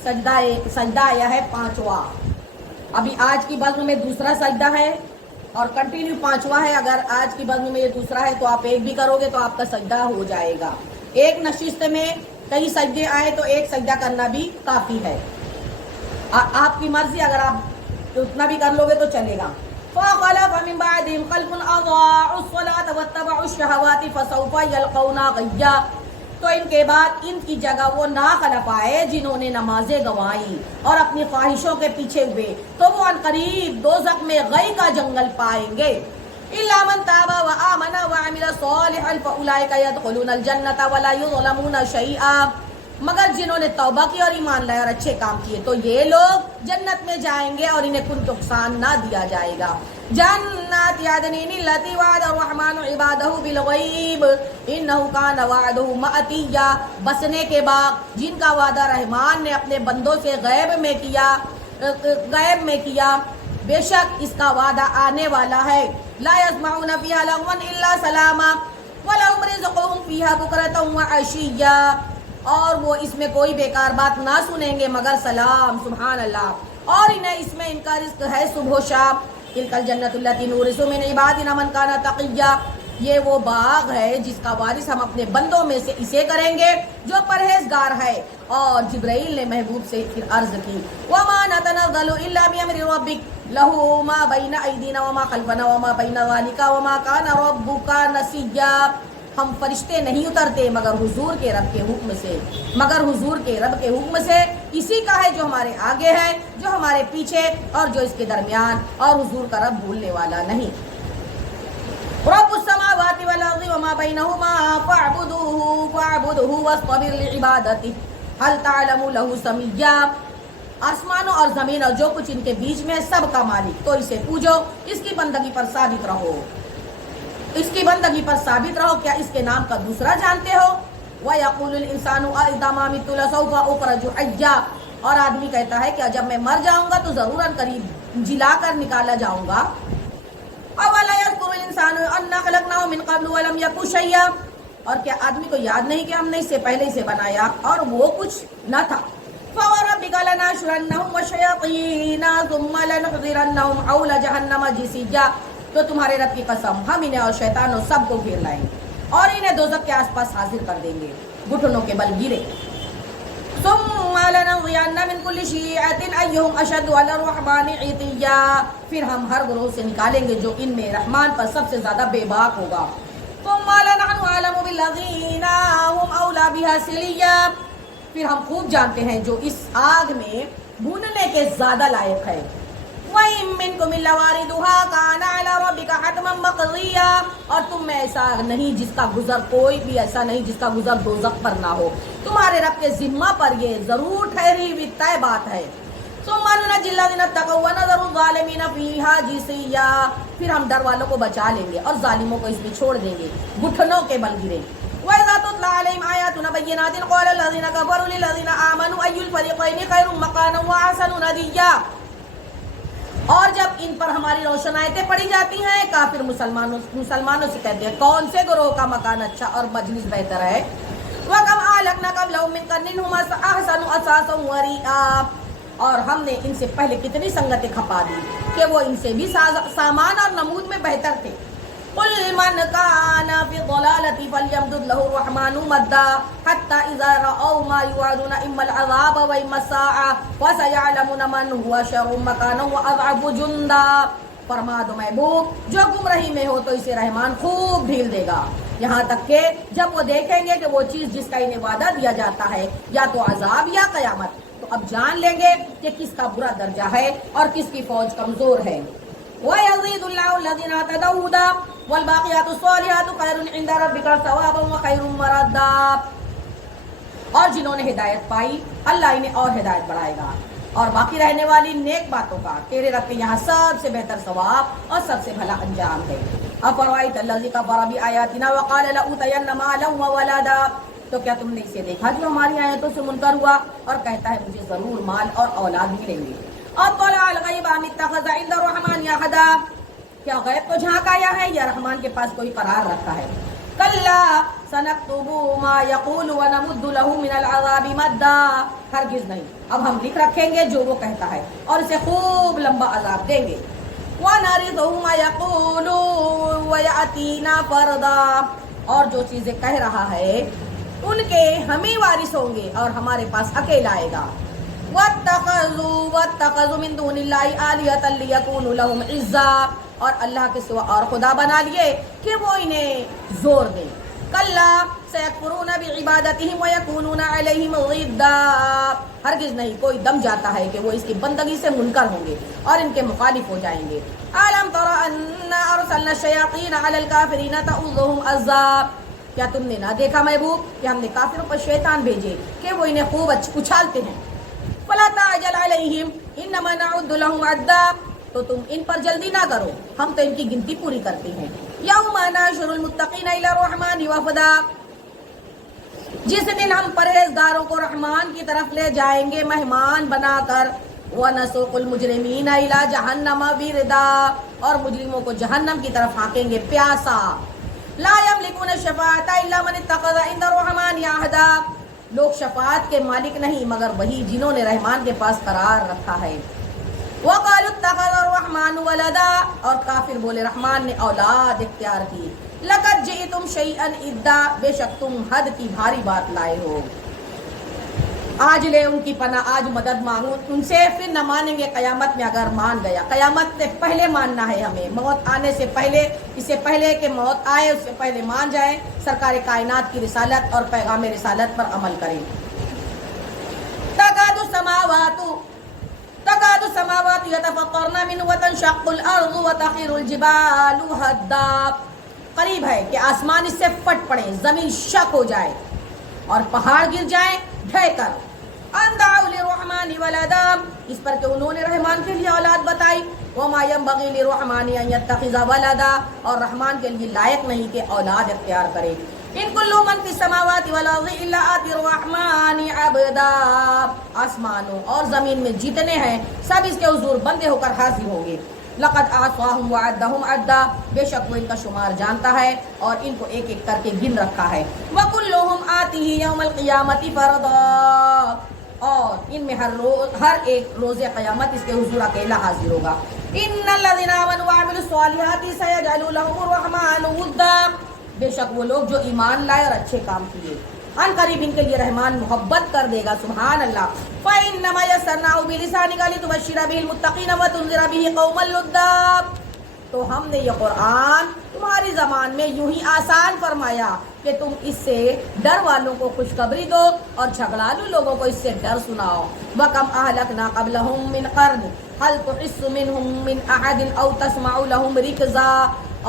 سجدہ آیا ہے 5واں، ابھی آج کی بزم میں دوسرا سجدہ ہے اور کنٹینیو 5واں ہے۔ اگر آج کی بزم میں یہ دوسرا ہے تو آپ ایک بھی کرو گے تو آپ کا سجدہ ہو جائے گا۔ ایک نشست میں کئی سجدے آئے تو ایک سجدہ کرنا بھی کافی ہے، آپ کی مرضی، اگر آپ اتنا بھی کر لو گے تو چلے گا۔ فَخَلَفَ مِن بَعْدِهِمْ خَلْفٌ أَضَاعُوا الصَّلَاةَ وَاتَّبَعُوا الشَّهَوَاتِ فَسَوْفَ يَلْقَوْنَ غَيًّا، تو ان کے بعد ان کی جگہ وہ ناخلف آئے جنہوں نے نمازیں گنوائی اور اپنی خواہشوں کے پیچھے ہوئے، تو وہ عنقریب دوزخ میں غی کا جنگل پائیں گے۔ إِلَّا مَن تَابَ وَآمَنَ وَعَمِلَ صَالِحًا فَأُولَٰئِكَ يَدْخُلُونَ الْجَنَّةَ وَلَا يُظْلَمُونَ شَيْئًا، مگر جنہوں نے توبہ کی اور ایمان لائے اور اچھے کام کیے تو یہ لوگ جنت میں جائیں گے اور انہیں کوئی نقصان نہ دیا جائے گا۔ جنات عدن التي وعد الرحمن عباده بالغیب انه كان وعده مأتیا، بسنے کے باغ جن کا وعدہ رحمان نے اپنے بندوں سے غیب میں کیا، بے شک اس کا وعدہ آنے والا ہے۔ لا يسمعون فيها لغوا الا سلاما ولهم رزقهم فيها بكرة وعشيا، اور وہ اس میں کوئی بیکار بات نہ سنیں گے مگر سلام، سبحان اللہ، اور انہیں اس میں ان کا رزق ہے صبح و شام۔ تلک الجنۃ التی نورث من عبادنا من کان تقیا، یہ وہ باغ ہے جس کا وارث ہم اپنے بندوں میں سے اسے کریں گے جو پرہیزگار ہے۔ اور جبرائیل نے محبوب سے پھر عرض کی وما نتنزل الا بامر ربک لہ ما بین ایدینا وما خلفنا وما بین ذلک وما کان ربک نسیا، ہم فرشتے نہیں اترتے مگر حضور کے رب کے حکم سے، اسی کا ہے جو ہمارے آگے ہے، جو ہمارے پیچھے اور جو اس کے درمیان، اور حضور کا رب بھولنے والا نہیں۔ رب السماوات والارض وما بينهما فاعبده واصطبر لعبادته هل تعلم له سميا، آسمانوں اور زمین اور جو کچھ ان کے بیچ میں ہے سب کا مالک، تو اسے پوجو، اس کی بندگی پر ثابت رہو، کیا اس کے نام کا دوسرا جانتے ہو؟ وَيَقُولُ الْإِنسَانُ أَإِذَا مَا مِتُّ لَسَوْفَ أُخْرَجُ حَيًّا، اور آدمی کہتا ہے کہ جب میں مر جاؤں گا تو ضرور قریب جلا کر نکالا جاؤں گا۔ أَوَلَا يَذْكُرُ الْإِنسَانُ أَنَّا خَلَقْنَاهُ مِنْ قَبْلُ وَلَمْ يَكُ شَيْئًا، اور کیا آدمی کو یاد نہیں کہ ہم نے اس سے پہلے اسے بنایا اور وہ کچھ نہ تھا۔ فَوَرَبِّكَ لَنَحْشُرَنَّهُمْ وَالشَّيَاطِينَ ثُمَّ لَنُحْضِرَنَّهُمْ حَوْلَ جَهَنَّمَ جِثِيًّا، تو تمہارے رب کی قسم ہم انہیں اور شیطانوں سب کو گھیر لائیں گے اور انہیں دوزخ کے آس پاس حاضر کر دیں گے گھٹنوں کے بل گرے۔ ثم لننظرن من كل شيعة أيهم أشد على الرحمن عتيا، پھر ہم ہر گروہ سے نکالیں گے جو ان میں رحمان پر سب سے زیادہ بے باک ہوگا۔ ثم لنحن أعلم بالذين هم أولى بها صليا، پھر ہم خوب جانتے ہیں جو اس آگ میں بھوننے کے زیادہ لائق ہے۔ وَإِن مِّنكُمْ إِلَّا وَارِدُهَا كَانَ عَلَى رَبِّكَ حَتْمًا مَّقْضِيًّا، اور تم میں ایسا نہیں جس کا گزر، کوئی بھی ایسا نہیں جس کا گزر دوزخ پر نہ ہو، تمہارے رب کے ذمہ پر یہ ضرور ٹھہری ہوئی طے بات ہے۔ ثُمَّ نُنَجِّي الَّذِينَ اتَّقَوْا وَنَذَرُ الظَّالِمِينَ فِيهَا جِثِيًّا، پھر ہم ڈر والوں کو بچا لیں گے اور ظالموں کو اس میں چھوڑ دیں گے گھٹنوں کے بل گرے۔ وَإِذَا تُتْلَىٰ عَلَيْهِمْ آيَاتُنَا بَيِّنَاتٍ قَالَ الَّذِينَ كَفَرُوا لِلَّذِينَ آمَنُوا أَيُّ الْفَرِيقَيْنِ خَيْرٌ مَّقَامًا وَأَحْسَنُ نَدِيًّا، اور جب ان پر ہماری روشن آیتیں پڑھی جاتی ہیں کافر مسلمانوں سے کہتے ہیں کون سے گروہ کا مکان اچھا اور مجلس بہتر ہے۔ وَكَمْ أَهْلَكْنَا قَبْلَهُم مِّن قَرْنٍ هُمْ أَحْسَنُ أَثَاثًا وَرِئًا، اور ہم نے ان سے پہلے کتنی سنگتیں کھپا دی کہ وہ ان سے بھی سامان اور نمود میں بہتر تھے۔ قُلْ مَنْ كَانَ فِي الضَّلَالَةِ فَلْيَمْدُدْ لَهُ الرَّحْمَٰنُ مَدًّا حَتَّىٰ إِذَا رَأَوْا مَا يُوعَدُونَ إِمَّا الْعَذَابَ وَإِمَّا السَّاعَةَ فَسَيَعْلَمُونَ مَنْ هُوَ شَرٌّ مَّكَانًا وَأَضْعَفُ جُنْدًا، فرما دو محبوب جو گمراہی میں ہو تو اسے رحمان خوب ڈھیل دے گا، یہاں تک کہ جب وہ دیکھیں گے کہ وہ چیز جس کا انہیں وعدہ دیا جاتا ہے یا تو عذاب یا قیامت، تو اب جان لیں گے کہ کس کا برا درجہ ہے اور کس کی فوج کمزور ہے۔ وَيَزِيدُ اللَّهُ الَّذِينَ اهْتَدَوْا هُدًى وَالْبَاقِيَاتُ الصَّالِحَاتُ خَيْرٌ عِندَ رَبِّكَ ثَوَابًا وَخَيْرٌ مَّرَدًّا، اور جنہوں نے ہدایت پائی اللہ انہیں اور ہدایت بڑھائے گا، اور باقی رہنے والی نیک باتوں کا تیرے رب کے یہاں سب سے بہتر ثواب اور سب سے بھلا انجام ہے۔ أَفَرَأَيْتَ الَّذِي كَفَرَ بِآيَاتِنَا وَقَالَ لَأُوتَيَنَّ مَالًا وَوَلَدًا، تو کیا تم نے اسے دیکھا جو ہماری آیتوں سے منکر ہوا اور کہتا ہے مجھے ضرور مال اور اولاد ملیں گے۔ اطلع الغیب ام اتخذ عند الرحمن عہدا، کیا غیب کو جھانک آیا ہے یا رحمان کے پاس کوئی قرار رکھا ہے۔ کلا سنکتب ما یقول ونمد له من العذاب مدا، ہرگز نہیں، اب ہم لکھ رکھیں گے جو وہ کہتا ہے اور اسے خوب لمبا عذاب دیں گے۔ ونرثه ما یقول ویأتینا فردا، اور جو چیزیں کہہ رہا ہے ان کے ہم ہی وارث ہوں گے اور ہمارے پاس اکیلا آئے گا۔ وَاتَّخَذُوا مِن دُونِ اللَّهِ آلِهَةً لِيَكُونُوا لَهُمْ عِزًّا، اور اللہ کے سوا اور خدا بنا لیے کہ وہ انہیں زور دیں۔ کلا سَيَكْفُرُونَ بِعِبَادَتِهِمْ وَيَكُونُونَ عَلَيْهِمْ ضِدًّا، ہرگز نہیں، کوئی دم جاتا ہے کہ وہ اس کی بندگی سے منکر ہوں گے اور ان کے مخالف ہو جائیں گے۔ أَلَمْ تَرَ أَنَّا أَرْسَلْنَا الشَّيَاطِينَ عَلَى الْكَافِرِينَ تَؤُذُّهُمْ أَزًّا، کیا تم نے نہ دیکھا محبوب کہ ہم نے کافروں پر شیطان بھیجے کہ وہ انہیں خوب اچھالتے ہیں۔ فَلَا تَعْجَلْ عَلَيْهِمْ إِنَّمَا نَعُدُّ لَهُمْ عَدًّا، تو تم ان پر جلدی نہ کرو، ہم تو ان کی گنتی پوری کرتے ہیں۔ يَوْمَ نَحْشُرُ الْمُتَّقِينَ إِلَى الرَّحْمَٰنِ وَفْدًا، جس دن ہم پرہیزگاروں کو رحمان کی طرف لے جائیں گے مہمان بنا کر۔ وَنَسُوقُ الْمُجْرِمِينَ إِلَى جَهَنَّمَ وِرْدًا، اور مجرموں کو جہنم کی طرف ہانکیں گے پیاسا۔ لا يملكون الشفاعة إلا من اتخذ عند الرحمن عهدا، لوگ شفاعت کے مالک نہیں مگر وہی جنہوں نے رحمان کے پاس قرار رکھا ہے۔ وقالوا اتخذ الرحمن ولدا، اور کافر بولے رحمان نے اولاد اختیار کی. لقد جئتم شیئا ادا، بے شک تم حد کی بھاری بات لائے ہو. آج لے ان کی پناہ، آج مدد مانگو ان سے، پھر نہ مانیں گے قیامت میں. اگر مان گیا، قیامت سے پہلے ماننا ہے ہمیں، موت آنے سے پہلے، اس سے پہلے کہ موت آئے اس سے پہلے مان جائیں، سرکار کائنات کی رسالت اور پیغام رسالت پر عمل کریں. تکاد السماوات یتفطرن منه وتنشق الارض وتخر الجبال هدا، قریب ہے کہ آسمان اس سے پھٹ پڑے، زمین شق ہو جائے اور پہاڑ گر جائیں ڈھے کر. ان دعوا للرحمن ولدا، اس پر کہ انہوں نے رحمان کے لیے اولاد بتائی. وما ينبغي للرحمن ان يتخذ ولدا، اور رحمان کے لیے لائق نہیں کہ اولاد اختیار کرے. ان كل من في السماوات والارض الا آتي الرحمن عبدا، آسمانوں اور زمین میں جتنے ہیں سب اس کے حضور بندے ہو کر حاضر ہوں گے. لقد اعطاهم وعدهم عدا، بے شک وہ ان کا شمار جانتا ہے اور ان کو ایک ایک کر کے گن رکھا ہے. وكلهم آتيه يوم القيامة فردا، اور ان میں ہر ایک روز قیامت اس کے حضور اکیلا حاضر ہوگا. ان الذين آمنوا وعملوا الصالحات سيجعل لهم الرحمن ودا، بے شک وہ لوگ جو ایمان لائے اور اچھے کام کیے، ان قریب ان کے لیے رحمان محبت کر دے گا. سبحان اللہ. فإنما يسرناه بلسانك لتبشر به المتقين وتنذر به قوما لدا، تو ہم نے یہ قرآن تمہاری زبان میں یوں ہی آسان فرمایا کہ تم اس سے ڈر والوں کو خوشخبری دو اور جھگڑالو لوگوں کو اس سے ڈر سناؤ. وَكَمْ أَهْلَكْنَا قَبْلَهُمْ مِنْ قَرْنٍ هَلْ تُحِسُّ مِنْهُمْ مِنْ أَحَدٍ أَوْ تَسْمَعُ لَهُمْ رِكْزًا،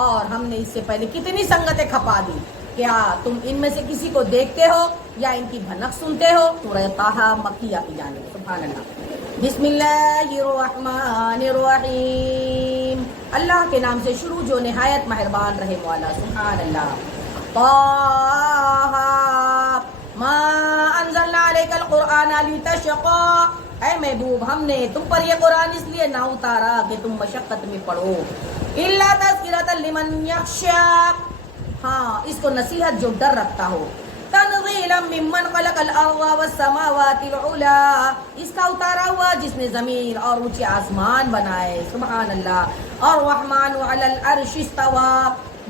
اور ہم نے اس سے پہلے کتنی سنگتیں کھپا دی، کیا تم ان میں سے کسی کو دیکھتے ہو یا ان کی بھنک سنتے ہو. سورہ طٰہٰ مکیہ کی جانب. سبحان اللہ. بسم اللہ الرحمن الرحیم، اللہ کے نام سے شروع جو نہایت مہربان رحم والا. سبحان اللہ. طٰہٰ ما انزلنا علیک القرآن لتشقى، اے محبوب ہم نے تم پر یہ قرآن اس لیے نہ اتارا کہ تم مشقت میں پڑھو. الا تذکرۃ لمن یخشی، ہاں اس کو نصیحت جو ڈر رکھتا ہو. تنزیلا ممن خلق الارض والسماوات العلی، اس کا اتارا ہوا جس نے زمین اور اونچے آسمان بنائے. سبحان اللہ. اور الرحمن علی العرش استوى،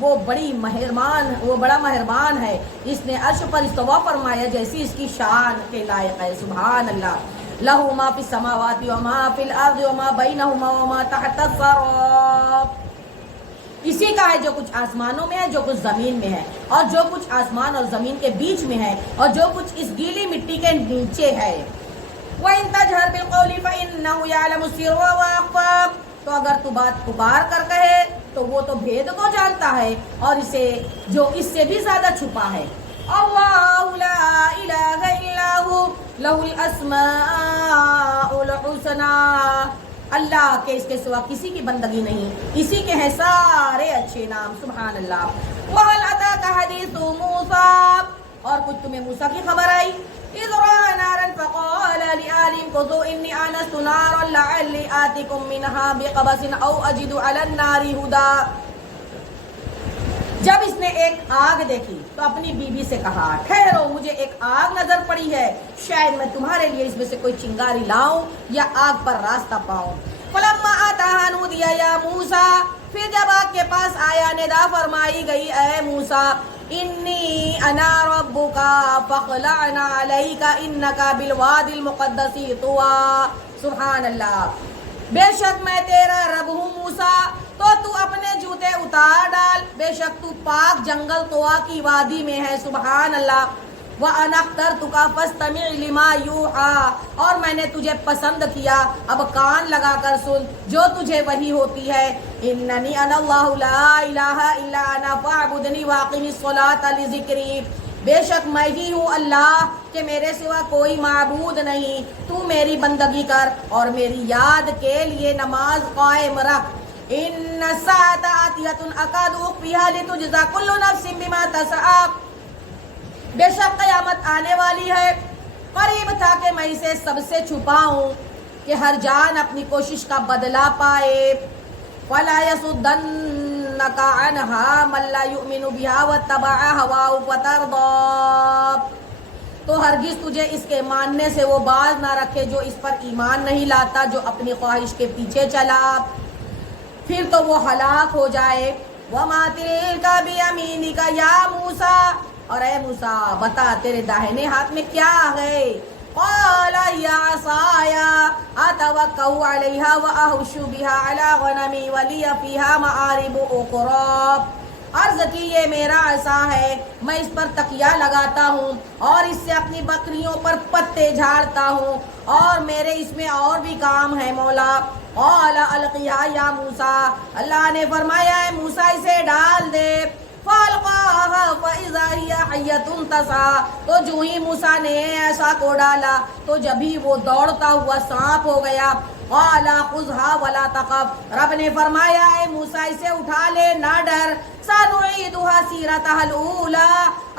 وہ بڑا مہربان ہے، اس نے عرش پر استوا فرمایا جیسی اس کی شان کے لائق ہے. سبحان اللہ. لہ ما فی السماوات وما فی الارض وما بینہما وما تحت الثری، اسی کا ہے جو کچھ آسمانوں میں ہے، جو کچھ زمین میں ہے، اور جو کچھ آسمان اور زمین کے بیچ میں ہے، اور جو کچھ اس گیلی مٹی کے نیچے ہے. وَإِن تَجْهَرْ بِالْقَوْلِ فَإِنَّهُ يَعْلَمُ السِّرَّ وَأَخْفَى، تو اگر تو بات پکار کر کہے تو وہ تو بھید کو جانتا ہے اور اسے جو اس سے بھی زیادہ چھپا ہے. اللہ لا الہ الا ہو لہ الاسماء الحسنی، اللہ کے اس کے سوا کسی کی بندگی نہیں، اسی کے ہیں سارے اچھے نام. سبحان اللہ. وَهَلْ أَتَاكَ حَدِيثُ مُوسَىٰ، اور کچھ تمہیں موسیٰ کی خبر آئی. إِذْ رَأَىٰ نَارًا فَقَالَ لِأَهْلِهِ امْكُثُوا إِنِّي آنَسْتُ نَارًا لَعَلِّي آتِيكُم مِّنْهَا بِقَبَسٍ أَوْ أَجِدُ عَلَى النَّارِ هُدًى، جب اس نے ایک آگ دیکھی تو اپنی بیوی سے کہا ٹھہرو مجھے ایک آگ نظر پڑی ہے، شاید میں تمہارے لیے اس میں سے کوئی چنگاری لاؤں یا آگ پر راستہ پاؤں. فَلَمَّا آتَاهَا نُودِيَ يَا مُوسَىٰ، پھر جب آگ کے پاس آیا ندا فرمائی گئی اے موسیٰ، انی انا ربک فاخلع علیک انک بالوادی المقدس طویٰ. سبحان اللہ. بے شک میں تیرا رب ہوں موسیٰ، تو اپنے جوتے اتار ڈال، بے شک تو پاک جنگل طویٰ کی وادی میں ہے. سبحان اللہ. وَأَنَا اخْتَرْتُكَ فَاسْتَمِعْ لِمَا يُوحَىٰ، اور میں نے تجھے پسند کیا، اب کان لگا کر سن جو تجھے وحی ہوتی ہے. إِنَّنِي أَنَا اللَّهُ لَا إِلَٰهَ إِلَّا أَنَا فَاعْبُدْنِي وَأَقِمِ الصَّلَاةَ لِذِكْرِي، بے شک میں ہی ہوں اللہ کہ میرے سوا کوئی معبود نہیں، تو میری بندگی کر اور میری یاد کے لیے نماز قائم رکھ. إِنَّ السَّاعَةَ آتِيَةٌ أَكَادُ أُخْفِيهَا لِتُجْزَىٰ كُلُّ نَفْسٍ بِمَا تَسْعَىٰ، بے شک قیامت آنے والی ہے، قریب تھا کہ میں اسے سب سے چھپاؤں کہ ہر جان اپنی کوشش کا بدلہ پائے. فَلَا يَصُدَّنَّكَ عَنْهَا مَن لَّا يُؤْمِنُ بِهَا وَاتَّبَعَ هَوَاهُ فَتَرْضَىٰ، تو ہرگز تجھے اس کے ماننے سے وہ باز نہ رکھے جو اس پر ایمان نہیں لاتا، جو اپنی خواہش کے پیچھے چلا، پھر تو وہ ہلاک ہو جائے۔ وَمَا تِلْكَ بِيَمِينِكَ يَا مُوسَىٰ، اور اے موسیٰ بتا تیرے داہنے ہاتھ میں کیا ہے؟ قَالَ هِيَ عَصَايَ أَتَوَكَّأُ عَلَيْهَا وَأَهُشُّ بِهَا عَلَىٰ غَنَمِي وَلِيَ فِيهَا مَآرِبُ أُخْرَىٰ، عرض کی یہ میرا عصا ہے، میں اس پر تکیہ لگاتا ہوں اور اس سے اپنی بکریوں پر پتے جھاڑتا ہوں، اور میرے اس میں اور بھی کام ہے مولا۔ قال القیہا یا موسیٰ، اللہ نے فرمایا ہے موسیٰ اسے ڈال دے۔ فَأَلْقَاهَا فَإِذَا هِيَ حَيَّةٌ تَسْعَىٰ، تو جو ہی موسیٰ نے عصا کو ڈالا تو جبھی وہ دوڑتا ہوا سانپ ہو گیا۔ قال خذها ولا تخف، رب نے فرمایا اے موسیٰ اسے اٹھا لے نہ ڈر۔ سنعيدها سيرتها الأولى،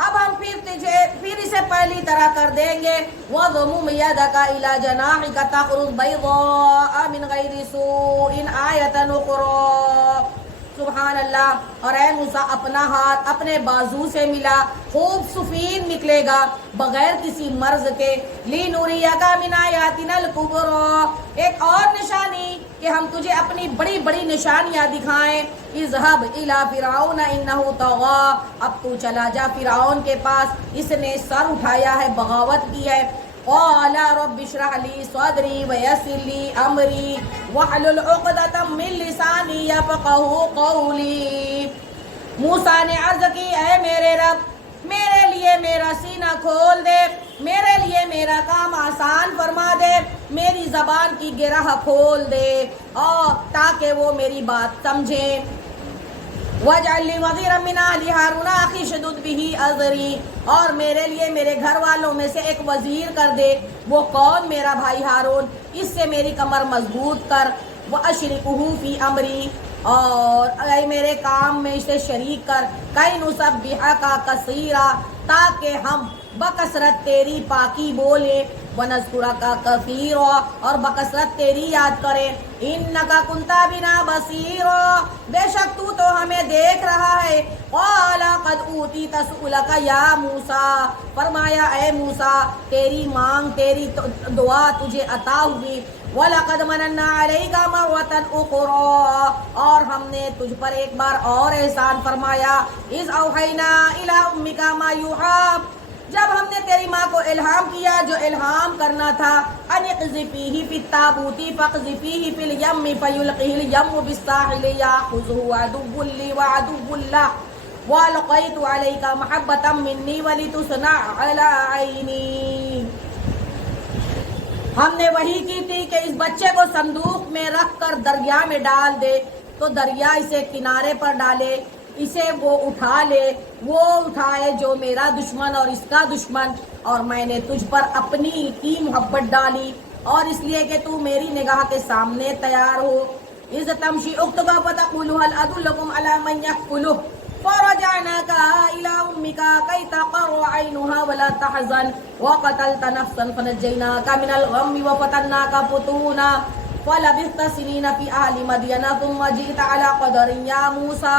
اب ہم پھر اسے پہلی طرح کر دیں گے۔ وَضْمُمْ يَدَكَ إِلَى جَنَاحِكَ تَخْرُجْ بَيْضَاءَ مِنْ غَيْرِ سُوءٍ آيَةً أُخْرَىٰ، سبحان اللہ۔ اور اے موسیٰ اپنا ہاتھ اپنے بازو سے ملا، خوب سفید نکلے گا بغیر کسی مرض کے۔ لِنُرِيَكَ مِنْ آيَاتِنَا الْكُبْرَىٰ، ایک اور نشانی کہ ہم تجھے اپنی بڑی بڑی نشانیاں دکھائیں۔ اذهب الى فرعون انه طغى، اب تو چلا جا فرعون کے پاس، اس نے سر اٹھایا ہے، بغاوت کی ہے۔ قال رب اشرح لي صدري ويسر لي امري واحلل عقدة من لساني يفقهوا قولي، موسیٰ نے عرض کی اے میرے رب میرے لیے میرا سینہ کھول دے، میرے لیے میرا کام آسان فرما دے، میری زبان کی گرہ کھول دے اور تاکہ وہ میری بات سمجھیں۔ وَاجْعَل لِّي وَزِيرًا مِّنْ أَهْلِي هَارُونَ أَخِي اشْدُدْ بِهِ أَزْرِي، اور میرے لیے میرے گھر والوں میں سے ایک وزیر کر دے۔ وہ کون؟ میرا بھائی ہارون، اس سے میری کمر مضبوط کر۔ وَأَشْرِكْهُ فِي أَمْرِي، اور اے میرے کام میں اسے شریک کر۔ كَيْ نُسَبِّحَكَ كَثِيرًا، تاکہ ہم بکثرت تیری پاکی بولے۔ وَنَذْكُرَكَ كَثِيرًا، اور بکثرت تیری یاد کریں۔ إِنَّكَ كُنتَ بِنَا بَصِيرًا، بے شک تو ہمیں دیکھ رہا ہے۔ قَالَ قَدْ أُوتِيتَ سُؤْلَكَ يَا مُوسَىٰ، فرمایا اے موسیٰ تیری مانگ تیری دعا تجھے عطا ہوئی۔ وَلَقَدْ مَنَنَّا عَلَيْكَ مَرَّةً أُخْرَىٰ، اور ہم نے تجھ پر ایک بار اور احسان فرمایا۔ إِذْ أَوْحَيْنَا إِلَىٰ أُمِّكَ مَا يُوحَىٰ، جب ہم نے تیری ماں کو الہام کیا جو الہام کرنا تھا۔ أَنِ اقْذِفِيهِ فِي التَّابُوتِ فَاقْذِفِيهِ فِي الْيَمِّ فَيُلْقِهِ الْيَمُّ بِالسَّاحِلِ يَأْخُذْهُ عَدُوٌّ لِّي وَعَدُوٌّ لَّهُ وَأَلْقَيْتُ عَلَيْكَ مَحَبَّةً مِّنِّي وَلِتُصْنَعَ عَلَىٰ عَيْنِي، ہم نے وحی کی تھی کہ اس بچے کو صندوق میں رکھ کر دریا میں ڈال دے، تو دریا اسے کنارے پر ڈالے، اسے وہ اٹھا لے، وہ اٹھائے جو میرا دشمن اور اس کا دشمن، اور میں نے تجھ پر اپنی کی محبت ڈالی، اور اس لیے کہ تو میری نگاہ کے سامنے تیار ہو۔ اذ تمشی اختبا فتقول هل ادلکم علی من یکفلہ فرجعناك الى امك كي تقر عينها ولا تحزن وقتلت نفسا فنجيناك من الغم وفتناك فتونا فلبثت سنين في اهل مدين ثم جئت على قدر يا موسى،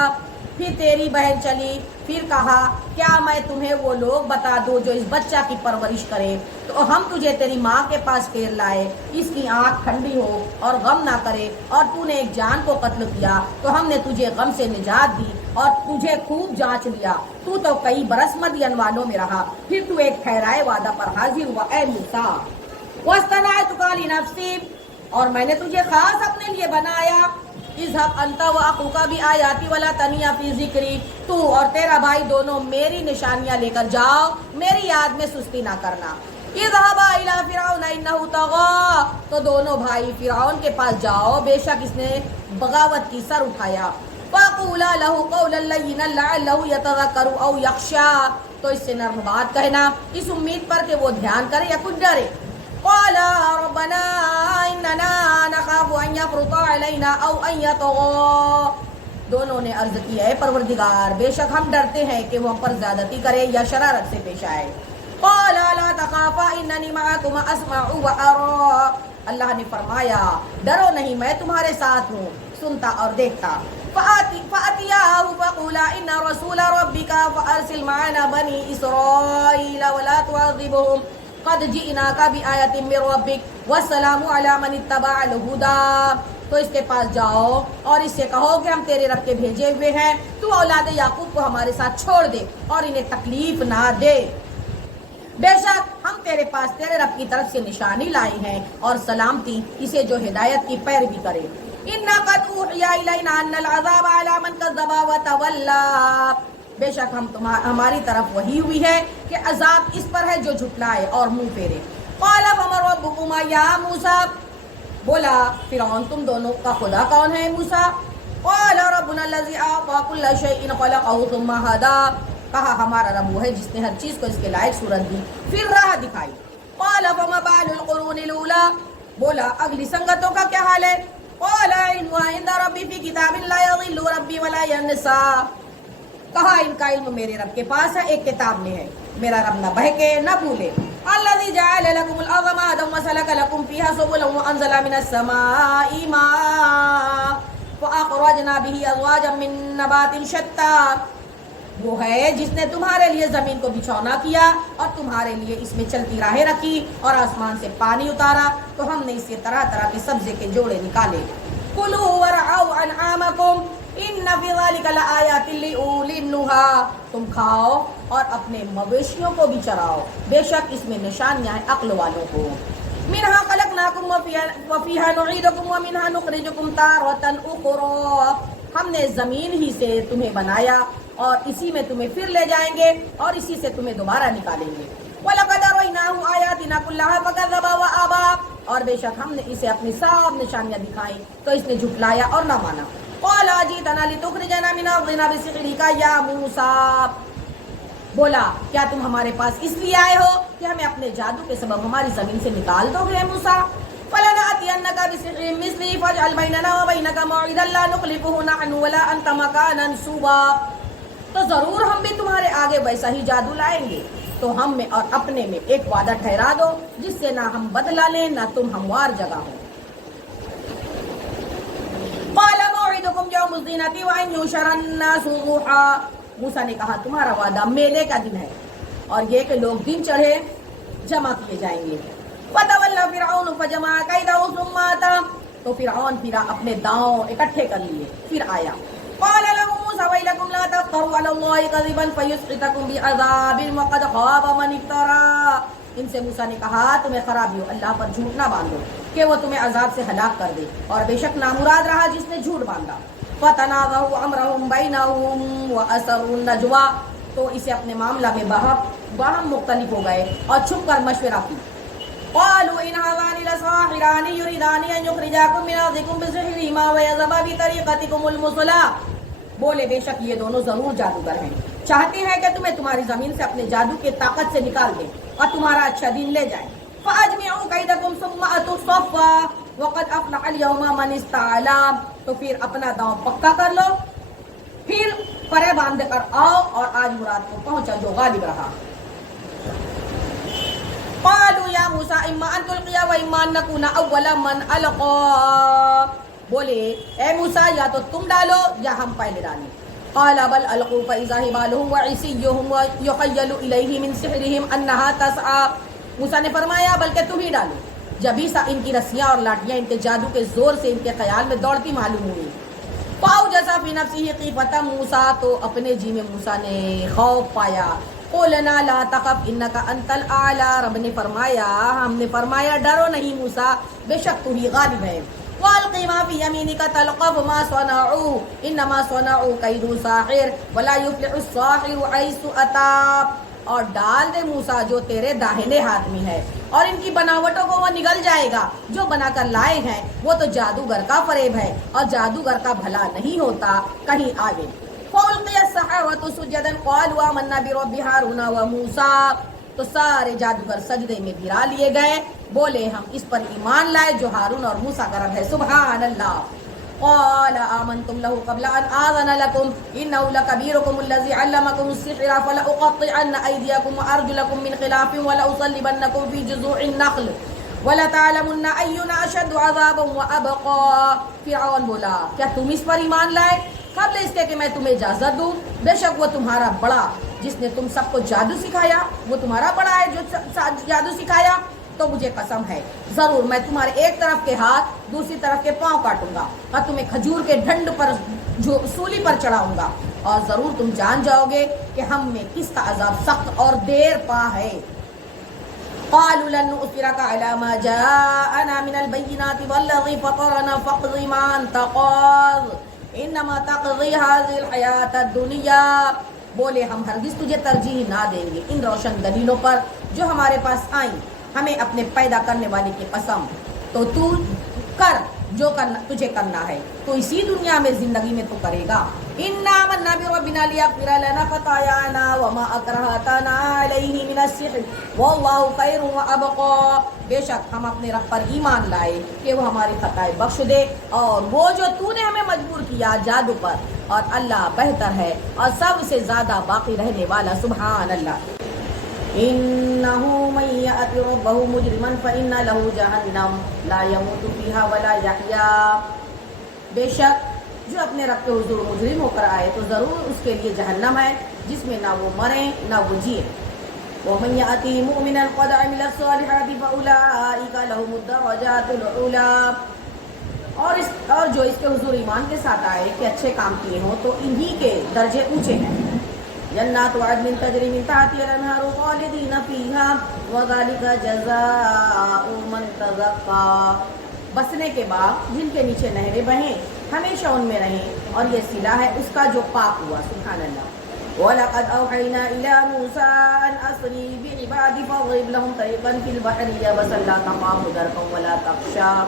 پھر تیری بہن چلی، پھر کہا کیا میں تمہیں وہ لوگ بتا دوں جو اس بچہ کی پرورش کرے؟ تو ہم تجھے تیری ماں کے پاس پھیر لائے، اس کی آنکھ ٹھنڈی ہو اور غم نہ کرے، اور تو نے ایک جان کو قتل کیا تو ہم نے تجھے غم سے نجات دی اور تجھے خوب جانچ لیا۔ تو کئی برس مدین والوں میں رہا، پھر تو ایک ٹھہرائے وعدہ پر حاضر ہوا اے موسیٰ۔ وَاصْطَنَعْتُكَ لِنَفْسِي، اور میں نے تجھے خاص اپنے لیے بنایا۔ اذهب انت واخوك بآیاتی ولا تنیا فی ذکری، تو اور تیرا بھائی دونوں میری نشانیاں لے کر جاؤ، میری یاد میں سستی نہ کرنا۔ اذهبا الى فرعون انه طغى، تو دونوں بھائی فرعون کے پاس جاؤ، بے شک اس نے بغاوت کی، سر اٹھایا۔ فقولا له قولا لینا لعله يتذکر او یخشی، تو اس سے نرم بات کہنا اس امید پر کہ وہ دھیان کرے یا کچھ ڈرے۔ قال ربنا اننا نخاف ان يفرط علينا او ان يطغى، دونوں نے عرض کی ہے پروردگار بے شک ہم ڈرتے ہیں کہ وہ ہم پر زیادتی کرے یا شرارت سے پیش آئے۔ قال لا تخافا انني معكما اسمع وارى، اللہ نے فرمایا ڈرو نہیں میں تمہارے ساتھ ہوں، سنتا اور دیکھتا۔ فأتياه فقولا إن رسول ربك فأرسل معنا بني إسرائيل ولا تعذبهم قد جئناك بآية من ربك والسلام على من اتبع الهدى. تو اس کے پاس جاؤ اور اس سے کہو کہ ہم تیرے رب کے بھیجے ہوئے ہیں، تو اولاد یعقوب کو ہمارے ساتھ چھوڑ دے اور انہیں تکلیف نہ دے. بے شک ہم تیرے پاس تیرے رب کی طرف سے نشانی لائے ہیں اور سلامتی اسے جو ہدایت کی پیروی کرے. اِنَّا قَدْ أُوحِيَ إِلَيْنَا أَنَّ الْعَذَابَ عَلَى مَنْ كَذَّبَ وَتَوَلَّى. بے شک ہماری طرف وہی ہوئی ہے کہ عذاب اس پر ہے جو جھٹلائے اور منہ پھیرے. قَالَ فَمَن رَبُّكُمَا يَا مُوسَىٰ. بولا فرعون تم دونوں کا خدا کون ہے موسیٰ؟ قَالَ رَبُّنَا الَّذِي أَعْطَىٰ كُلَّ شَيْءٍ خَلَقَهُ ثُمَّ هَدَىٰ. کہا ہمارا رب وہ ہے جس نے ہر چیز کو اس کے لائق صورت دی پھر راہ دکھائی. قَالَ فَمَا بَالُ الْقُرُونِ الْأُولَىٰ. بولا اگلی سنگتوں کا کیا حال ہے؟ قَالَ عِلْمُهَا عِندَ رَبِّي فِي كِتَابٍ لَا يَضِلُّ رَبِّي وَلَا يَنسَىٰ. کہا ان کا علم میرے رب کے پاس ہے، ایک کتاب میں ہے، میرا رب نہ بہکے نہ بھولے. الَّذِي جَعَلَ لَكُمُ الْأَرْضَ مَهْدًا وَسَلَكَ لَكُمْ فِيهَا سُبُلًا وَأَنزَلَ مِنَ السَّمَاءِ مَاءً فَأَخْرَجْنَا بِهِ أَزْوَاجًا مِّن نَّبَاتٍ شَتَّىٰ. وہ ہے جس نے تمہارے لیے زمین کو بچھونا کیا اور تمہارے لیے اس میں چلتی راہیں رکھی اور آسمان سے پانی اتارا تو ہم نے اس سے طرح طرح کے سبزے کے جوڑے نکالے. کُلُوا وَارْعَوْا أَنْعَامَكُمْ إِنَّ فِي ذَلِكَ لَآيَاتٍ لِأُولِي النُّهَىٰ. تم کھاؤ اور اپنے مویشیوں کو بھی چراؤ، بے شک اس میں نشانیاں ہیں عقل والوں کو. مِنْهَا خَلَقْنَاكُمْ وَفِيهَا نُعِيدُكُمْ وَمِنْهَا نُخْرِجُكُمْ تَارَةً أُخْرَىٰ. ہم نے زمین ہی سے تمہیں بنایا اور اسی میں تمہیں پھر لے جائیں گے اور اسی سے تمہیں دوبارہ نکالیں گے. وَلَقَدْ أَرَيْنَاهُ آيَاتِنَا كُلَّهَا فَكَذَّبَ وَأَبَىٰ. اور بے شک ہم نے اسے اپنی سب نشانیاں دکھائیں تو اس نے جھٹلایا اور نہ مانا. قَالَ أَجِئْتَنَا لِتُخْرِجَنَا مِنْ أَرْضِنَا بِسِحْرِكَ يَا مُوسَىٰ. بولا کیا تم ہمارے پاس اس لیے آئے ہو کہ ہمیں اپنے جادو کے سبب ہماری زمین سے نکال دو گے موسیٰ؟ فَلَنَأْتِيَنَّكَ بِسِحْرٍ مِّثْلِهِ فَاجْعَلْ بَيْنَنَا وَبَيْنَكَ مَوْعِدًا لَّا نُخْلِفُهُ نَحْنُ وَلَا أَنتَ مَكَانًا سُوًى. تو ضرور ہم بھی تمہارے آگے ویسا ہی جادو لائیں گے، تو ہم میں اور اپنے میں ایک وعدہ ٹھہرا دو جس سے نہ ہم بدلہ لیں نہ تم ہموار جگہ ہو. قَالَ مَوْعِدُكُمْ يَوْمُ الزِّينَةِ وَأَن يُحْشَرَ النَّاسُ ضُحًى. موسیٰ نے کہا تمہارا وعدہ میلے کا دن ہے اور یہ کہ لوگ دن چڑھے جمع کیے جائیں گے. فَتَوَلَّىٰ فِرْعَوْنُ فَجَمَعَ كَيْدَهُ ثُمَّ أَتَىٰ. تو فرعون پھرا اپنے داؤں اکٹھے کر لیے پھر آیا. قَالَ لَهُم مُوسَىٰ وَيْلَكُمْ لَا تَفْتَرُوا عَلَى اللَّهِ كَذِبًا فَيُسْحِتَكُم بِعَذَابٍ وَقَدْ خَابَ مَنِ افْتَرَىٰ. ان سے موسیٰ نے کہا تمہیں خرابی ہو، اللہ پر جھوٹ نہ باندھو کہ وہ تمہیں عذاب سے ہلاک کر دے، اور بے شک نامراد رہا جس نے جھوٹ باندھا. فَتَنَازَعُوا أَمْرَهُمْ بَيْنَهُمْ وَأَسَرُّوا النَّجْوَىٰ. تو اسے اپنے معاملہ میں باہم مختلف ہو گئے اور چھپ کر مشورہ کی. قَالُوا إِنْ هَذَانِ لَسَاحِرَانِ يُرِيدَانِ أَن يُخْرِجَاكُم مِّنْ أَرْضِكُم بِسِحْرِهِمَا وَيَذْهَبَا بِطَرِيقَتِكُمُ الْمُثْلَىٰ. بولے بے شک یہ دونوں ضرور جادوگر ہیں، چاہتے ہیں کہ تمہیں تمہاری زمین سے اپنے جادو کے طاقت سے نکال دیں اور تمہارا اچھا دن لے جائیں. فَأَجْمِعُوا كَيْدَكُمْ ثُمَّ أَتُوا صَفًّا وَقَدْ أَفْلَحَ الْيَوْمَ مَنِ اسْتَعْلَىٰ. تو پھر اپنا داؤں پکا کر لو، پھر پرے باندھ کر آؤ اور آج مراد کو پہنچا جو غالب رہا. قَالُوا يَا مُوسَىٰ إِمَّا أَن تُلْقِيَ وَإِمَّا أَن نَّكُونَ أَوَّلَ مَنْ أَلْقَىٰ. بولے اے موسیٰ یا تو تم ڈالو یا ہم پہلے ڈالیں. قَالَ بَلْ أَلْقُوا فَإِذَا حِبَالُهُمْ وَعِصِيُّهُمْ وَيُخَيَّلُ إِلَيْهِ مِنْ سِحْرِهِمْ أَنَّهَا تَسْعَىٰ. موسیٰ نے فرمایا بلکہ تم ہی ڈالو. جبھی سا ان کی رسیاں اور لاٹیاں ان کے جادو کے زور سے ان کے خیال میں دوڑتی معلوم ہوئی. فَأَوْجَسَ فِي نَفْسِهِ خِيفَةً موسیٰ. تو اپنے جی میں موسیٰ نے خوف پایا. قُلْنَا لَا تَخَفْ إِنَّكَ أَنتَ الْأَعْلَىٰ. رب نے فرمایا ہم نے فرمایا ڈرو نہیں موسیٰ، بے شک تو ہی غالب ہے. وَأَلْقِ مَا فِي يَمِينِكَ تَلْقَفْ مَا صَنَعُوا إِنَّمَا صَنَعُوا كَيْدُ سَاحِرٍ وَلَا يُفْلِحُ السَّاحِرُ حَيْثُ أَتَىٰ. اور ڈال دے موسیٰ جو تیرے داہنے ہاتھ میں ہے، اور ان کی بناوٹوں کو وہ نگل جائے گا، جو بنا کر لائے ہیں وہ تو جادوگر کا فریب ہے اور جادوگر کا بھلا نہیں ہوتا کہیں آگے. فَأُلْقِيَ السَّحَرَةُ سُجَّدًا قَالُوا آمَنَّا بِرَبِّ هَارُونَ وَمُوسَىٰ. تو سارے جادوگر سجدے میں گرا لیے گئے، بولے ہم اس پر ایمان لائے جو ہارون اور موسیٰ کا رب ہے. سبحان اللہ. قال آمنتم له قبل أن آذن لكم إنه لكبيركم الذي علمكم السحر فلأقطعن أيديكم وأرجلكم من خلاف ولأصلبنكم في جذوع النخل وَلَتَعْلَمُنَّ أَيُّنَا أَشَدُّ عَذَابًا وَأَبْقَىٰ. فرعون بولا کیا تم اس پر ایمان لائے؟ قبل اس کے کہ میں تمہیں اجازت دوں، بے شک وہ تمہارا بڑا جس نے تم سب کو جادو سکھایا، وہ تمہارا بڑا ہے جو جادو سکھایا، تو مجھے قسم ہے ضرور میں تمہارے ایک طرف کے ہاتھ دوسری طرف کے پاؤں کاٹوں گا اور تمہیں کھجور کے ڈھنڈ پر جو سولی پر چڑھاؤں گا، اور ضرور تم جان جاؤ گے کہ ہم میں کس کا عذاب سخت اور دیر پا ہے۔ قالوا لن نؤثرك على ما جاءنا من البينات والذي فطرنا فاقض ما انت قاض انما تقضي هذه الحياة الدنيا، بولے ہم ہرگز تجھے ترجیح نہ دیں گے ان روشن دلیلوں پر جو ہمارے پاس آئیں، ہمیں اپنے پیدا کرنے والے کی قسم، تو کر جو کرنا تجھے کرنا ہے، تو اسی دنیا میں زندگی میں تو کرے گا۔ انا آمنا بربنا لیغفر لنا خطایانا وما اکرہتنا علیہ من السحر واللہ خیر وابقی، بے شک ہم اپنے رب پر ایمان لائے کہ وہ ہماری خطائیں بخش دے، اور وہ جو تو نے ہمیں مجبور کیا جادو پر، اور اللہ بہتر ہے اور سب سے زیادہ باقی رہنے والا، سبحان اللہ۔ انه من یأت ربہ مجرما فإن له جہنم لا يموت فیہا ولا یحیا، بے شک جو اپنے رب کے حضور مجرم ہو کر آئے تو ضرور اس کے لیے جہنم ہے جس میں نہ وہ مرے نہ وہ جیے۔ ومن یأتی مؤمنا قد عمل الصالحات فأولئک لهم الدرجات العلی، اور جو اس کے حضور ایمان کے ساتھ آئے کہ اچھے کام کیے ہوں تو انہی کے درجے اونچے ہیں۔ جنات عدن تجری من تحتها الانہار خالدین فیہا وذلک جزاء من تزکی، بسنے کے بعد جن کے نیچے نہریں بہیں ہمیشہ ان میں رہیں، اور یہ صلہ ہے اس کا جو پاک ہوا، سبحان اللہ۔ وَلَقَدْ أَوْحَيْنَا إِلَى مُوسَىٰ أَنْ أَسْرِ بِعِبَادِي فَاضْرِبْ لَهُمْ طَرِيقًا فِي الْبَحْرِ يَبَسًا لَا تَخَافُ دَرَكًا وَلَا تَخْشَىٰ،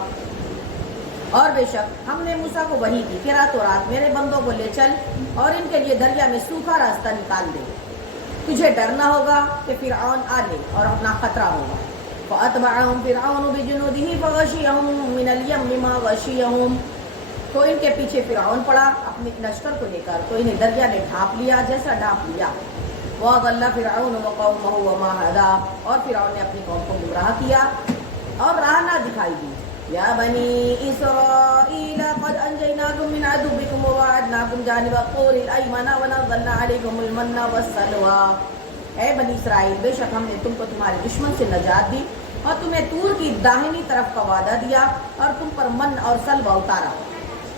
اور بے شک ہم نے موسیٰ کو وحی کی کہ راتوں رات میرے بندوں کو لے چل اور ان کے لیے دریا میں سوکھا راستہ نکال دے، تجھے ڈرنا ہوگا کہ فرعون آ لے اور اپنا خطرہ ہوگا۔ فَأَتْبَعَهُمْ فِرْعَوْنُ بِجُنُودِهِ فَغَشِيَهُمْ مِنَ الْيَمِّ مَا غَشِيَهُمْ، تو ان کے پیچھے فرعون پڑا اپنے لشکر کو لے کر، تو انہیں دریا نے ڈھانپ لیا جیسا ڈھانپ لیا۔ وَأَضَلَّ فِرْعَوْنُ وَقَوْمَهُ وَمَا هَدَىٰ، اور فرعون نے اپنی قوم کو گمراہ کیا اور راہ نہ دکھائی دی۔ یا بنی اسرائیل قد انجیناکم من عدوکم وواعدناکم جانب الطور الایمن ونزلنا علیکم المن والسلوى، اے بنی اسرائیل بے شک ہم نے تم کو تمہارے دشمن سے نجات دی اور تمہیں طور کی داہنی طرف کا وعدہ دیا اور تم پر من اور سلوہ اتارا۔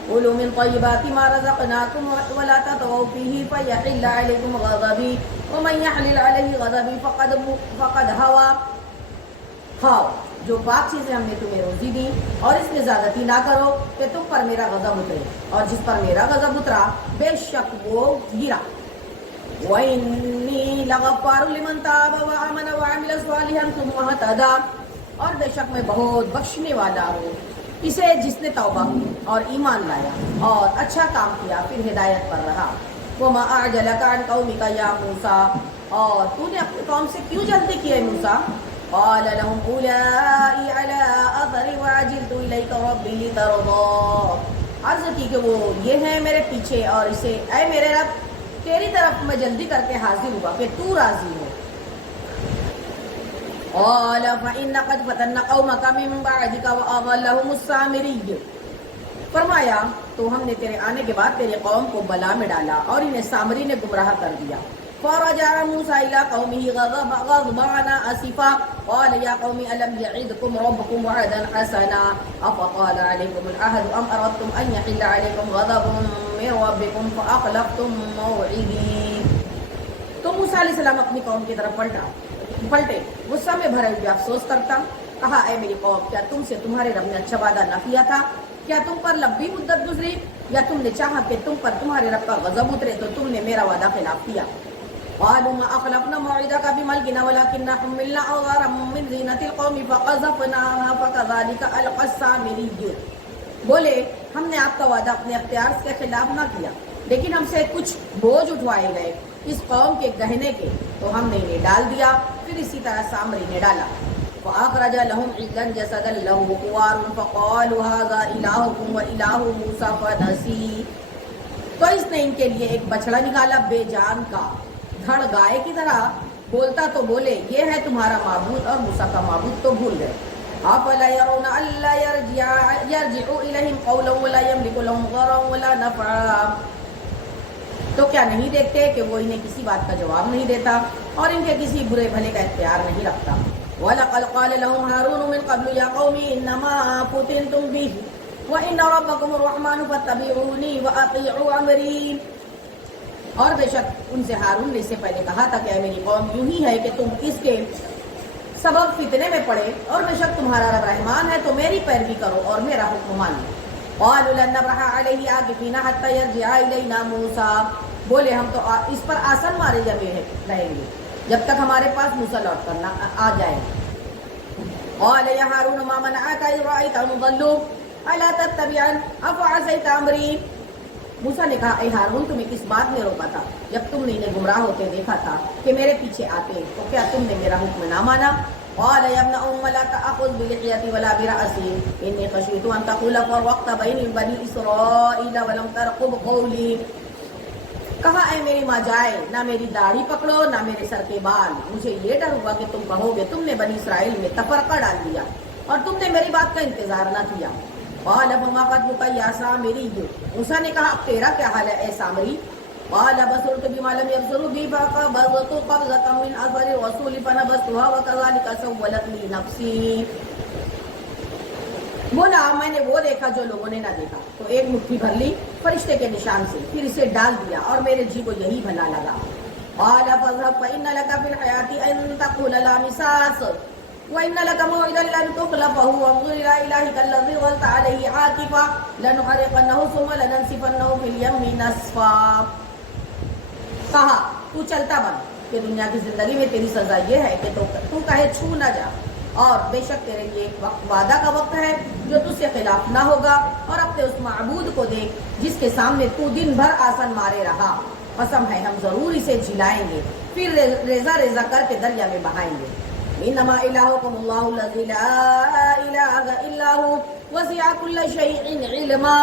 کلوا من طیبات ما رزقناکم ولا تطغوا فیہ فیحل علیکم غضبی ومن یحلل علیہ غضبی فقد ہوا، کھاؤ جو پاک چیزیں ہم نے تمہیں روزی دی اور اس میں زیادتی نہ کرو کہ تم پر میرا غضب اترے، اور جس پر میرا غضب اترا بے شک وہ گرا۔ وَإِنِّي لَغَفَّارٌ لِمَن تَابَ وَآمَنَ وَعَمِلَ صَالِحًا ثُمَّ اهْتَدَىٰ، اور بے شک میں بہت بخشنے والا ہوں اسے جس نے توبہ کی اور ایمان لایا اور اچھا کام کیا پھر ہدایت پر رہا۔ وَمَا أَعْجَلَكَ عَنْ قَوْمِكَ يَا مُوسَىٰ، اور تو نے اپنی قوم سے کیوں جلدی کی ہے موسیٰ؟ قال لهم أولئك على أثر وعجلت إليك ربي لترضى، عرض کی کہ وہ یہ ہیں میرے پیچھے اور اسے اے میرے رب تیری طرف میں جلدی کر کے حاضر ہوا کہ تو راضی ہو۔ قال فإن قد فتنا قومك من بعدك وأضلهم السامري، فرمایا تو ہم نے تیرے آنے کے بعد تیرے قوم کو بلا میں ڈالا اور انہیں سامری نے گمراہ کر دیا۔ فرجع موسى إلى قومه غضبان آسفا قال يا قوم ألم يعدكم ربكم وعدا حسنا أفطال عليكم العهد أم أردتم أن يحل عليكم غضب من ربكم فأخلفتم موعدي، تو موسیٰ علیہ السلام اپنی قوم کی طرف پلٹے غصہ میں بھرے ہوئے افسوس کرتا، کہا اے میری قوم کیا تم سے تمہارے رب نے اچھا وعدہ نہ کیا تھا؟ کیا تم پر لمبی مدت گزری یا تم نے چاہا کہ تم پر تمہارے رب کا غضب اترے تو تم نے میرا وعدہ خلاف کیا؟ قالوا ما أخلفنا موعدك بملكنا ولكننا حملنا أوزارا من زينة القوم فقذفناها فكذلك ألقى السامري، بولے ہم نے آپ کا وعدہ اپنے اختیار کے خلاف نہ کیا لیکن ہم سے کچھ بوجھ اٹھوائے گئے اس قوم کے گہنے کے، تو ہم نے انہیں ڈال دیا، پھر اسی طرح سامری نے ڈالا۔ فأخرج لهم عجلا جسدا له خوار فقالوا هذا إلهكم وإله موسى فنسي، تو اس نے ان کے لیے ایک بچڑا نکالا بے جان کا دھڑ گائے کی طرح، بولتا تو بولے یہ ہے تمہارا معبود اور موسیٰ کا معبود تو بھول گئے۔ أَفَلَا يَرَوْنَ أَلَّا يَرْجِعُ إِلَيْهِمْ قَوْلًا وَلَا يَمْلِكُ لَهُمْ ضَرًّا وَلَا نَفْعًا، تو کیا نہیں دیکھتے کہ وہ انہیں کسی بات کا جواب نہیں دیتا اور ان کے کسی برے بھلے کا اختیار نہیں رکھتا. وَلَقَدْ قَالَ لَهُمْ هَارُونُ مِنْ قَبْلُ يَا قَوْمِ إِنَّمَا فُتِنْتُمْ بِهِ وَإِنَّ رَبَّكُمُ الرَّحْمَنُ فَاتَّبِعُونِي وَأَطِيعُوا أَمْرِي. اور بے شک ان سے ہارون نے اس سے پہلے کہا تھا کہ اے میری قوم یوں ہی ہے کہ تم اس کے سبب فتنے میں پڑے اور بے شک تمہارا رب رحمان ہے تو میری پیروی کرو اور میرا حکم مانو. قالوا لن نبرح علیہ عاکفین حتی یرجع الینا موسیٰ. بولے ہم تو اس پر آسن مارے جبے رہیں گے جب تک ہمارے پاس موسیٰ لوٹ کر آ جائے. قال یا ہارون ما منعک اذ رأیتهم ضلوا الا تتبعن افعصیت امری. موسیٰ نے کہا اے ہارون تمہیں کس بات نے روکا تھا جب تم نے انہیں گمراہ ہوتے دیکھا تھا کہ میرے پیچھے آتے تو کیا تم نے میرا حکم نہ مانا. قال یا ابن ام لا تأخذ بلحیتی ولا برأسی انی خشیت ان تقول فرقت بین بنی اسرائیل ولم ترقب قولی. کہا اے میری ماں جائے نہ میری داڑھی پکڑو نہ میرے سر کے بال, مجھے یہ ڈر ہوا کہ تم کہو گے تم نے بنی اسرائیل میں تفرقہ ڈال دیا اور تم نے میری بات کا انتظار نہ کیا. قال فما خطبك يا سامری. موسیٰ نے کہا اب تیرا کیا حال ہے اے سامری. قال بصرت بما لم يبصروا به فقبضت قبضة من اثر الرسول فنبذتها وكذلك سولت لي نفسي. بولا میں نے وہ دیکھا جو لوگوں نے نہ دیکھا تو ایک مٹھی بھر لی فرشتے کے نشان سے پھر اسے ڈال دیا اور میرے جی کو یہی بھلا لگا. قال فاذهب فإن لك في الحياة أن تقول لا مساس وَإِنَّ لَكَ مَوْعِدًا لَّن تُخْلَفَهُ وَانظُرْ إِلَىٰ إِلَٰهِكَ الَّذِي ظَلْتَ عَلَيْهِ عَاكِفًا لَّنُحْرِقَنَّهُ ثُمَّ لَنَنسِفَنَّهُ فِي الْيَمِّ نَسْفًا. کہا تو چلتا بن کہ دنیا کی زندگی میں تیری سزا یہ ہے کہ تو کہے چھو نہ جا اور بے شک تیرے لیے ایک وعدہ کا وقت ہے جو تجھ سے خلاف نہ ہوگا اور اپنے اس معبود کو دیکھ جس کے سامنے تو دن بھر آسن مارے رہا. قسم ہے ہم ضرور اسے جلائیں گے پھر ریزہ ریزہ کر کے دریا میں بہائیں گے. انما الہکم اللہ الذی لا الہ الا هو وسع کل شیء علما.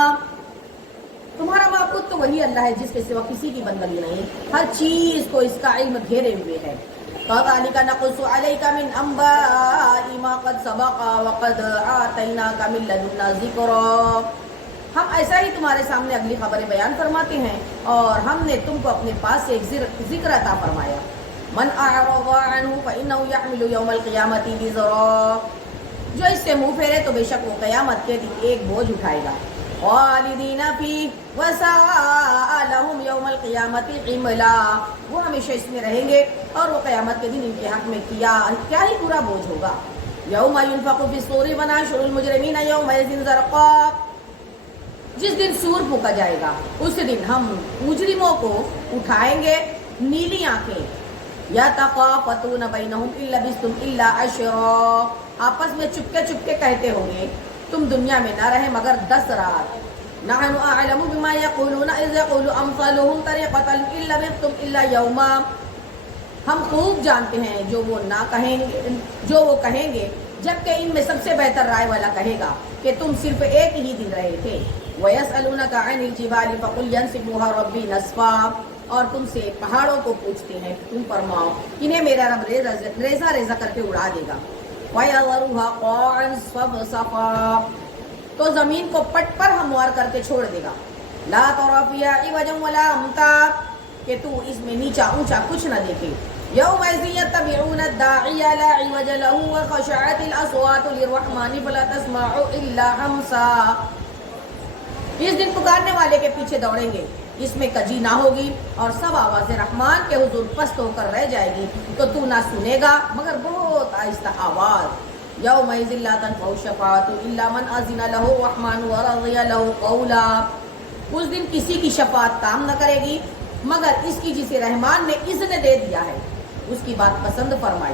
تمہارا معبود تو وہی اللہ ہے جس کے سوا کسی کی بندگی نہیں, ہر چیز کو اس کا علم گھیرے ہوئے ہے. کذالک نقص علیک من انباء ما قد سبق وقد آتیناک من لدنا ذکرا. ہم ایسا ہی تمہارے سامنے اگلی خبریں بیان فرماتے ہیں اور ہم نے تم کو اپنے پاس سے ایک ذکر عطا فرمایا. من اعرض عنه فانه يحمل يوم القيامه وزرا. جو اس سے منہ پھیرے تو بے شک وہ قیامت کے دن ایک بوجھ اٹھائے گا. خالدین فیہ وساء لهم يوم القيامه حملا. وہ ہمیشہ اس میں رہیں گے اور وہ قیامت کے دن ان کے حق میں کیا ہی برا بوجھ ہوگا. یوم ينفخ في الصور ونحشر المجرمین یومئذ زرقا. جس دن سور پھونکا جائے گا اس دن ہم مجرموں کو اٹھائیں گے نیلی آنکھیں. یتخافتون بینہم ان لبثتم الا عشرا. آپس میں چپکے چپکے کہتے ہوں گے تم دنیا میں نہ رہے مگر 10 رات. نحن اعلم بما یقولون اذ یقول امثالهم طریقۃ ان لبثتم الا یوما. ہم خوب جانتے ہیں جو وہ کہیں گے جبکہ ان میں سب سے بہتر رائے والا کہے گا کہ تم صرف ایک ہی دن رہے تھے. وَيَسْأَلُونَكَ عَنِ الْجِبَالِ فَقُلْ يَنسِفُهَا رَبِّي نَسْفًا. اور تم سے پہاڑوں کو پوچھتے ہیں تم فرماؤ انہیں میرا رب ریزہ ریزہ کر کے اڑا دے گا. وَيَذَرُهَا قَاعًا صَفْصَفًا. تو زمین کو پٹ پر ہموار کر کے چھوڑ دے گا. لَا تَرَىٰ فِيهَا عِوَجًا وَلَا أَمْتًا. کہ تو اس میں نیچا اونچا کچھ نہ دیکھے. يَوْمَئِذٍ يَتَّبِعُونَ الدَّاعِيَ لَا عِوَجَ لَهُ وَخَشَعَتِ الْأَصْوَاتُ لِلرَّحْمَٰنِ فَلَا تَسْمَعُ إِلَّا هَمْسًا. اس دن پکارنے والے کے پیچھے دوڑیں گے اس میں کجی نہ ہوگی اور سب آواز رحمان کے حضور پست ہو کر رہ جائے گی تو تو نہ سنے گا مگر بہت آہستہ آواز. یومئذ لا تنفع الشفاعۃ الا من اذن له الرحمن ورضی له قولا. اس دن کسی کی شفاعت کام نہ کرے گی مگر اس کی جسے رحمان نے اذن دے دیا ہے اس کی بات پسند فرمائی.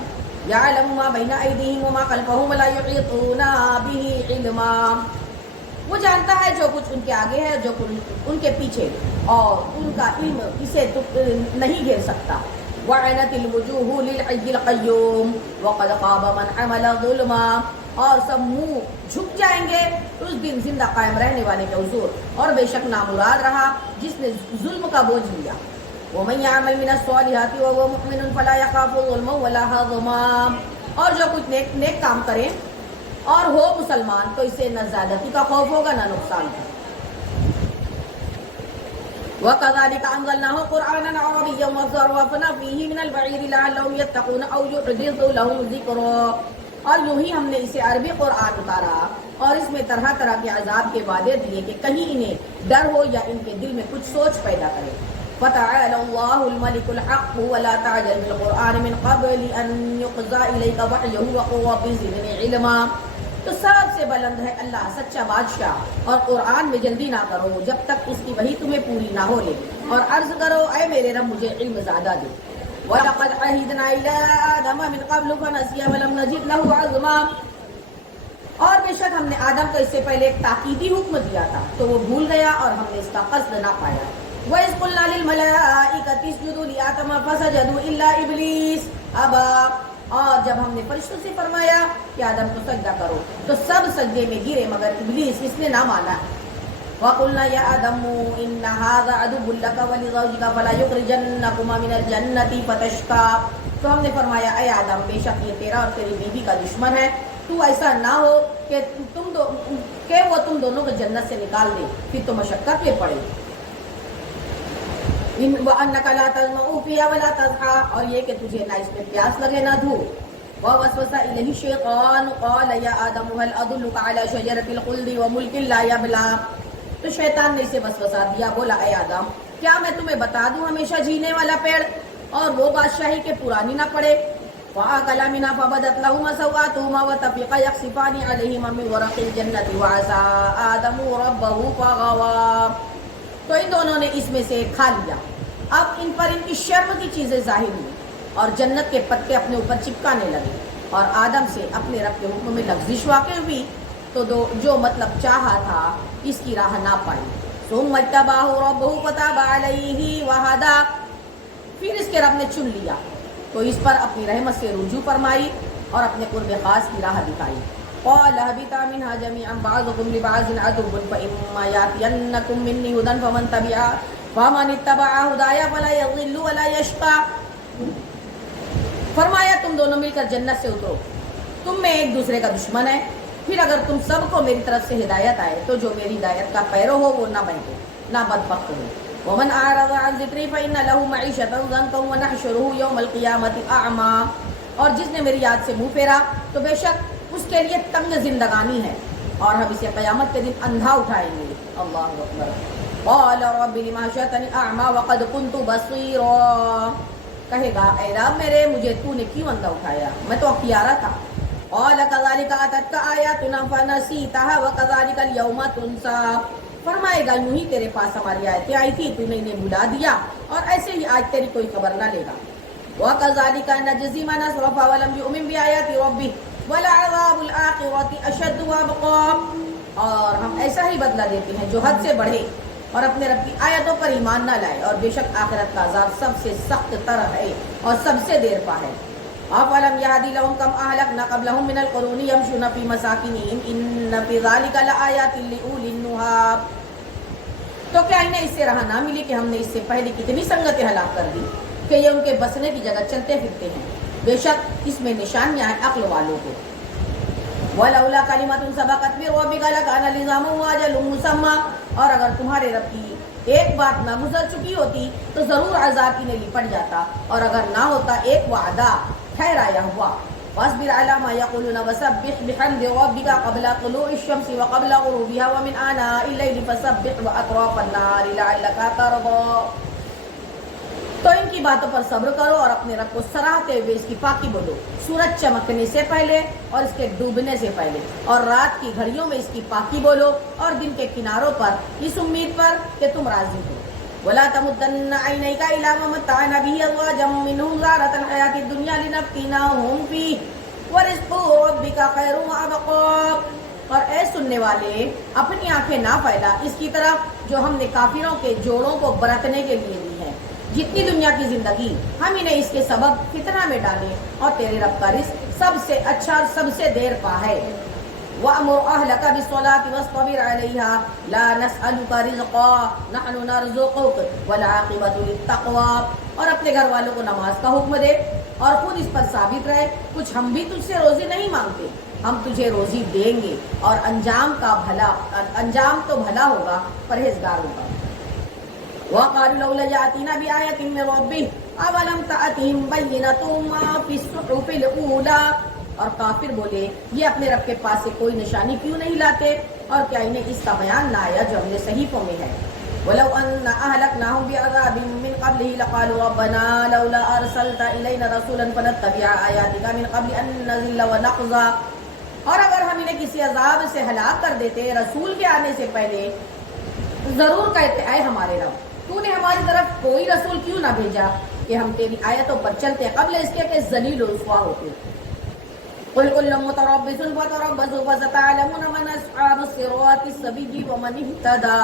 یعلم ما بین ایدیہم وما خلفہم ولا یحیطون به علما. وہ جانتا ہے جو کچھ ان کے آگے ہے جو کچھ ان کے پیچھے اور ان کا علم اسے نہیں گھیر سکتا. وَعِنَتِ الْوُجُوهُ لِلْحَيِّ الْقَيُّومِ وَقَدْ خَابَ مَنْ عَمَلَ ظُلْمًا. اور سب منہ جھک جائیں گے اس دن زندہ قائم رہنے والے کے حضور اور بے شک نامراد رہا جس نے ظلم کا بوجھ لیا. وَمَنْ يَعْمَلْ مِنَ الصَّالِحَاتِ وَهُوَ مُؤْمِنٌ فَلَا يَخَافُ ظُلْمًا وَلَا هَضْمًا. اور جو کچھ نیک کام کریں اور ہو مسلمان تو اسے نہ زیادتی کا خوف ہوگا نہ نقصان کا. وَكَذَلِكَ أَنزَلْنَاهُ قُرْآنًا عَرَبِيًّا وَصَرَّفْنَا فِيهِ مِنَ الْوَعِيدِ لَعَلَّهُمْ يَتَّقُونَ أَوْ يُحْدِثُ لَهُمْ ذِكْرًا. اور یوں ہی ہم نے اسے عربی قرآن اتارا اور اس میں طرح طرح کے عذاب کے وعدے دیے کہ کہیں انہیں ڈر ہو یا ان کے دل میں کچھ سوچ پیدا کرے. فَتَعَالَى اللَّهُ الْمَلِكُ الْحَقُّ وَلَا تَعْجَلْ بِالْقُرْآنِ مِنْ قَبْلِ أَنْ يُقْضَى إِلَيْكَ وَحْيُهُ وَقُلْ رَبِّ زِدْنِي عِلْمًا. تو سب سے بلند ہے اللہ سچا بادشاہ، اور قرآن میں جلدی نہ کرو جب تک اس کی وحی تمہیں پوری نہ ہو لے، اور عرض کرو اے میرے رب مجھے علم زیادہ دے. وَلَقَدْ عَهِدْنَا إِلَىٰ آدَمَ مِنْ قَبْلُ فَنَسِيَ وَلَمْ نَجِدْ لَهُ عَزْمًا. اور بے شک ہم نے آدم کو اس سے پہلے ایک تاکیدی حکم دیا تھا تو وہ بھول گیا اور ہم نے اس کا قصد نہ پایا. وَإِذْ قُلْنَا لِلْمَلَائِكَةِ اسْجُدُوا لِآدَمَ فَسَجَدُوا إِلَّا إِبْلِيسَ أَبَىٰ. اور جب ہم نے فرشتوں سے فرمایا کہ آدم کو سجدہ کرو تو سب سجدے میں گرے مگر ابلیس اس نے نہ مانا. وَقُلْنَا يَا آدَمُ إِنَّ هَٰذَا عَدُوٌّ لَّكَ وَلِزَوْجِكَ فَلَا يُخْرِجَنَّكُمَا مِنَ الْجَنَّةِ فَتَشْقَىٰ. تو ہم نے فرمایا اے آدم بے شک یہ تیرا اور تیری بیوی کا دشمن ہے، تو ایسا نہ ہو کہ وہ تم دونوں کو جنت سے نکال دے پھر تو مشقت میں پڑے. وَأَنَّكَ لَا تَظْمَأُ فِيهَا وَلَا تَضْحَىٰ. اور یہ کہ تجھے نہ اس میں پیاس لگے نہ دھوپ. وَوَسْوَسَ إِلَيْهِ الشَّيْطَانُ قَالَ يَا آدَمُ هَلْ أَدُلُّكَ عَلَىٰ شَجَرَةِ الْخُلْدِ وَمُلْكٍ لَّا يَبْلَىٰ. تو شیطان نے اسے وسوسہ دیا، بولا اے آدم کیا میں تمہیں بتا دوں ہمیشہ جینے والا پیڑ اور وہ بادشاہی کے پرانی نہ پڑے. فَأَكَلَا مِنْهَا فَبَدَتْ لَهُمَا سَوْآتُهُمَا وَطَفِقَا يَخْصِفَانِ عَلَيْهِمَا مِنْ وَرَقِ الْجَنَّةِ وَعَصَىٰ آدَمُ رَبَّهُ فَغَوَىٰ. تو ان دونوں نے اس میں سے کھا لیا، اب ان پر ان کی شرم کی چیزیں ظاہر ہوئی اور جنت کے پتے اپنے اوپر چپکانے لگے اور آدم سے اپنے رب کے حکم میں لغزش واقع ہوئی تو جو مطلب چاہا تھا اس کی راہ نہ پائی. ثُمَّ اجْتَبَاهُ رَبُّهُ فَتَابَ عَلَيْهِ وَهَدَىٰ. پھر اس کے رب نے چن لیا تو اس پر اپنی رحمت سے رجوع فرمائی اور اپنے قرب خاص کی راہ دکھائی. قَالَ اهْبِطَا مِنْهَا جَمِيعًا بَعْضُكُمْ لِبَعْضٍ عَدُوٌّ فَإِمَّا يَأْتِيَنَّكُم مِّنِّي هُدًى فَمَنِ اتَّبَعَ هُدَايَ فَلَا يَضِلُّ وَلَا يَشْقَىٰ. فرمایا تم دونوں مل کر جنت سے اترو، تم میں ایک دوسرے کا دشمن ہے، پھر اگر تم سب کو میری طرف سے ہدایت آئے تو جو میری ہدایت کا پیرو ہو وہ نہ بہکے نہ بدبخت ہو. وَمَنْ أَعْرَضَ عَنْ ذِكْرِي فَإِنَّ لَهُ مَعِيشَةً ضَنكًا وَنَحْشُرُهُ يَوْمَ الْقِيَامَةِ أَعْمَىٰ. اور جس نے میری یاد سے منہ پھیرا تو بے شک اس کے لیے تنگ زندگانی ہے اور ہم اسے قیامت کے دن اندھا اٹھائیں گے. اللہ اکبر. قَالَ رَبِّ لِمَ حَشَرْتَنِي أَعْمَىٰ وَقَدْ كُنتُ بَصِيرًا. کہے گا اے رب میرے مجھے تو نے کیوں اندھا اٹھایا، میں تو اختیارہ تھا. قَالَ كَذَٰلِكَ أَتَتْكَ آيَاتُنَا فَنَسِيتَهَا وَكَذَٰلِكَ الْيَوْمَ تُنسَىٰ. فرمائے گا یوں ہی تیرے پاس ہماری آیتیں آئی تھی تو نے انہیں بھلا دیا اور ایسے ہی آج تیری کوئی خبر نہ لے گا. وَكَذَٰلِكَ نَجْزِي مَنْ أَسْرَفَ وَلَمْ يُؤْمِن بِآيَاتِ رَبِّهِ وَلَعَذَابُ الْآخِرَةِ أَشَدُّ وَأَبْقَىٰ. اور ہم ایسا ہی بدلہ دیتے ہیں جو حد سے بڑھے اور اپنے رب کی آیتوں پر ایمان نہ لائے، اور بے شک آخرت کا عذاب سب سے سخت تر ہے اور سب سے دیر پا ہے. أَفَلَمْ يَهْدِ لَهُمْ كَمْ أَهْلَكْنَا قَبْلَهُمْ مِنَ الْقُرُونِ يَمْشُونَ فِي مَسَاكِنِهِمْ إِنَّ فِي ذَلِكَ لَآيَاتٍ لِأُولِي النُّهَىٰ. تو کیا انہیں اس سے راہ نہ ملی کہ ہم نے اس سے پہلے کتنی سنگتیں ہلاک کر دی کہ یہ ان کے بسنے کی جگہ چلتے پھرتے ہیں. بے شک اس میں نشانیاں ہیں عقل والوں کو. وَلَوْلَا كَلِمَةٌ سَبَقَتْ مِن رَّبِّكَ لَكَانَ لِزَامًا وَأَجَلٌ مُّسَمًّى. اور اگر تمہارے رب کی ایک بات نہ گزر چکی ہوتی تو ضرور عذاب انہیں لپٹ جاتا، اور اگر نہ ہوتا ایک وعدہ ٹھہرایا ہوا. وَاصْبِرْ عَلَىٰ مَا يَقُولُونَ وَسَبِّحْ بِحَمْدِ رَبِّكَ قَبْلَ طُلُوعِ الشَّمْسِ وَقَبْلَ غُرُوبِهَا وَمِنْ آنَاءِ اللَّيْلِ فَسَبِّحْ وَأَطْرَافَ النَّهَارِ لَعَلَّكَ تَرْضَىٰ. تو ان کی باتوں پر صبر کرو اور اپنے رب کو سراہتے ہوئے اس کی پاکی بولو سورج چمکنے سے پہلے اور اس کے ڈوبنے سے پہلے، اور رات کی گھڑیوں میں اس کی پاکی بولو اور دن کے کناروں پر اس امید پر کہ تم راضی ہو. وَلَا تَمُدَّنَّ عَيْنَيْكَ إِلَىٰ مَا مَتَّعْنَا بِهِ أَزْوَاجًا مِّنْهُمْ زَهْرَةَ الْحَيَاةِ الدُّنْيَا لِنَفْتِنَاهُمْ فِيهِ وَرِزْقُ رَبِّكَ خَيْرٌ وَأَبْقَىٰ. اور اے سننے والے اپنی آنکھیں نہ پھیلا اس کی طرف جو ہم نے کافروں کے جوڑوں کو برتنے کے لیے دی ہے. جتنی دنیا کی زندگی ہم انہیں اس کے سبب فتنہ میں ڈالیں، اور تیرے رب کا رزق سب سے اچھا اور سب سے دیر پا ہے. وَأْمُرْ أَهْلَكَ بِالصَّلَاةِ وَاصْطَبِرْ عَلَيْهَا لَا نَسْأَلُكَ رِزْقًا نَحْنُ نَرْزُقُكَ وَالْعَاقِبَةُ لِلتَّقْوَىٰ. اور اپنے گھر والوں کو نماز کا حکم دے اور خود اس پر ثابت رہے، کچھ ہم بھی تجھ سے روزی نہیں مانگتے، ہم تجھے روزی دیں گے اور انجام تو بھلا ہوگا، پرہیزگاروں کا. وقالوا لولا يأتينا بآية من ربه أولم تأتهم بينة ما في الصحف الأولى. اور کافر بولے یہ اپنے رب کے پاس سے کوئی نشانی کیوں نہیں لاتے اور کیا انہیں اس کا بیان نہ آیا جو اپنے صحیفوں میں ہے. وَلَوْ أَنَّ أَهْلَكْنَاهُمْ بِعَذَابٍ مِّن قَبْلِهِ لَقَالُوا رَبَّنَا لَوْلَا أَرْسَلْتَ إِلَيْنَا رَسُولًا فَنَتَّبِعَ آيَاتِكَ مِن قَبْلِ أَن نَّذِلَّ وَنَخْزَىٰ. اور اگر ہم انہیں کسی عذاب سے ہلاک کر دیتے رسول کے آنے سے پہلے ضرور کہتے اے ہمارے رب تو نے ہماری طرف کوئی رسول کیوں نہ بھیجا کہ ہم تیری آیتوں پر چلتے قبل اس کے کہ ذلیل و رسوا ہوتے. قل كل متربص فتربصوا فستعلمون من أصحاب الصراط السوي ومن اهتدى.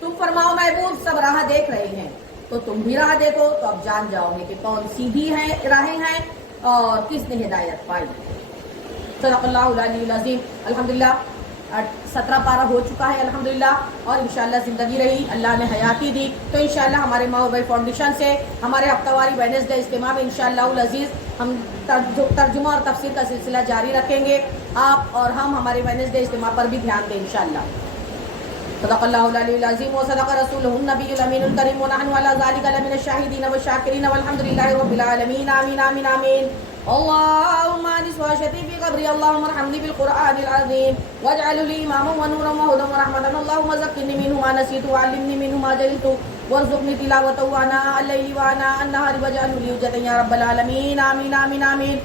تم فرماؤ محبوب سب راہ دیکھ رہے ہیں تو تم بھی راہ دیکھو تو اب جان جاؤ گے کہ کون سیدھی ہیں راہیں ہیں اور کس نے ہدایت پائی. صدق اللہ العلی العظیم. الحمدللہ 17 پارہ ہو چکا ہے الحمدللہ اور انشاءاللہ زندگی رہی اللہ نے حیاتی دی تو انشاءاللہ ہمارے ماں بائی فاؤنڈیشن سے ہمارے ہفتہ واری ویڈنسڈے اجتماع میں انشاءاللہ العزیز ہم ترجمہ اور تفسیر کا سلسلہ جاری رکھیں گے. آپ اور ہم ہمارے ویڈنسڈے اجتماع پر بھی دھیان دیں انشاءاللہ. صدق اللہ العلی العظیم وصدق رسولہ النبی الامین الکریم ونحن علی ذلک لمن الشاہدین والشاکرین والحمدللہ رب العالمین. آمین آمین آمین. اللهم انس واشتي في قبري اللهم ارحمني بالقرآن العظيم واجعل لي إماما ونورا وهدى ورحمة اللهم ذكرني منه ما نسيت وعلمني منه ما جهلت وارزقني تلاوته آناء الليل وآناء النهار واجعله لي حجة يا رب العالمين. آمين آمين آمين.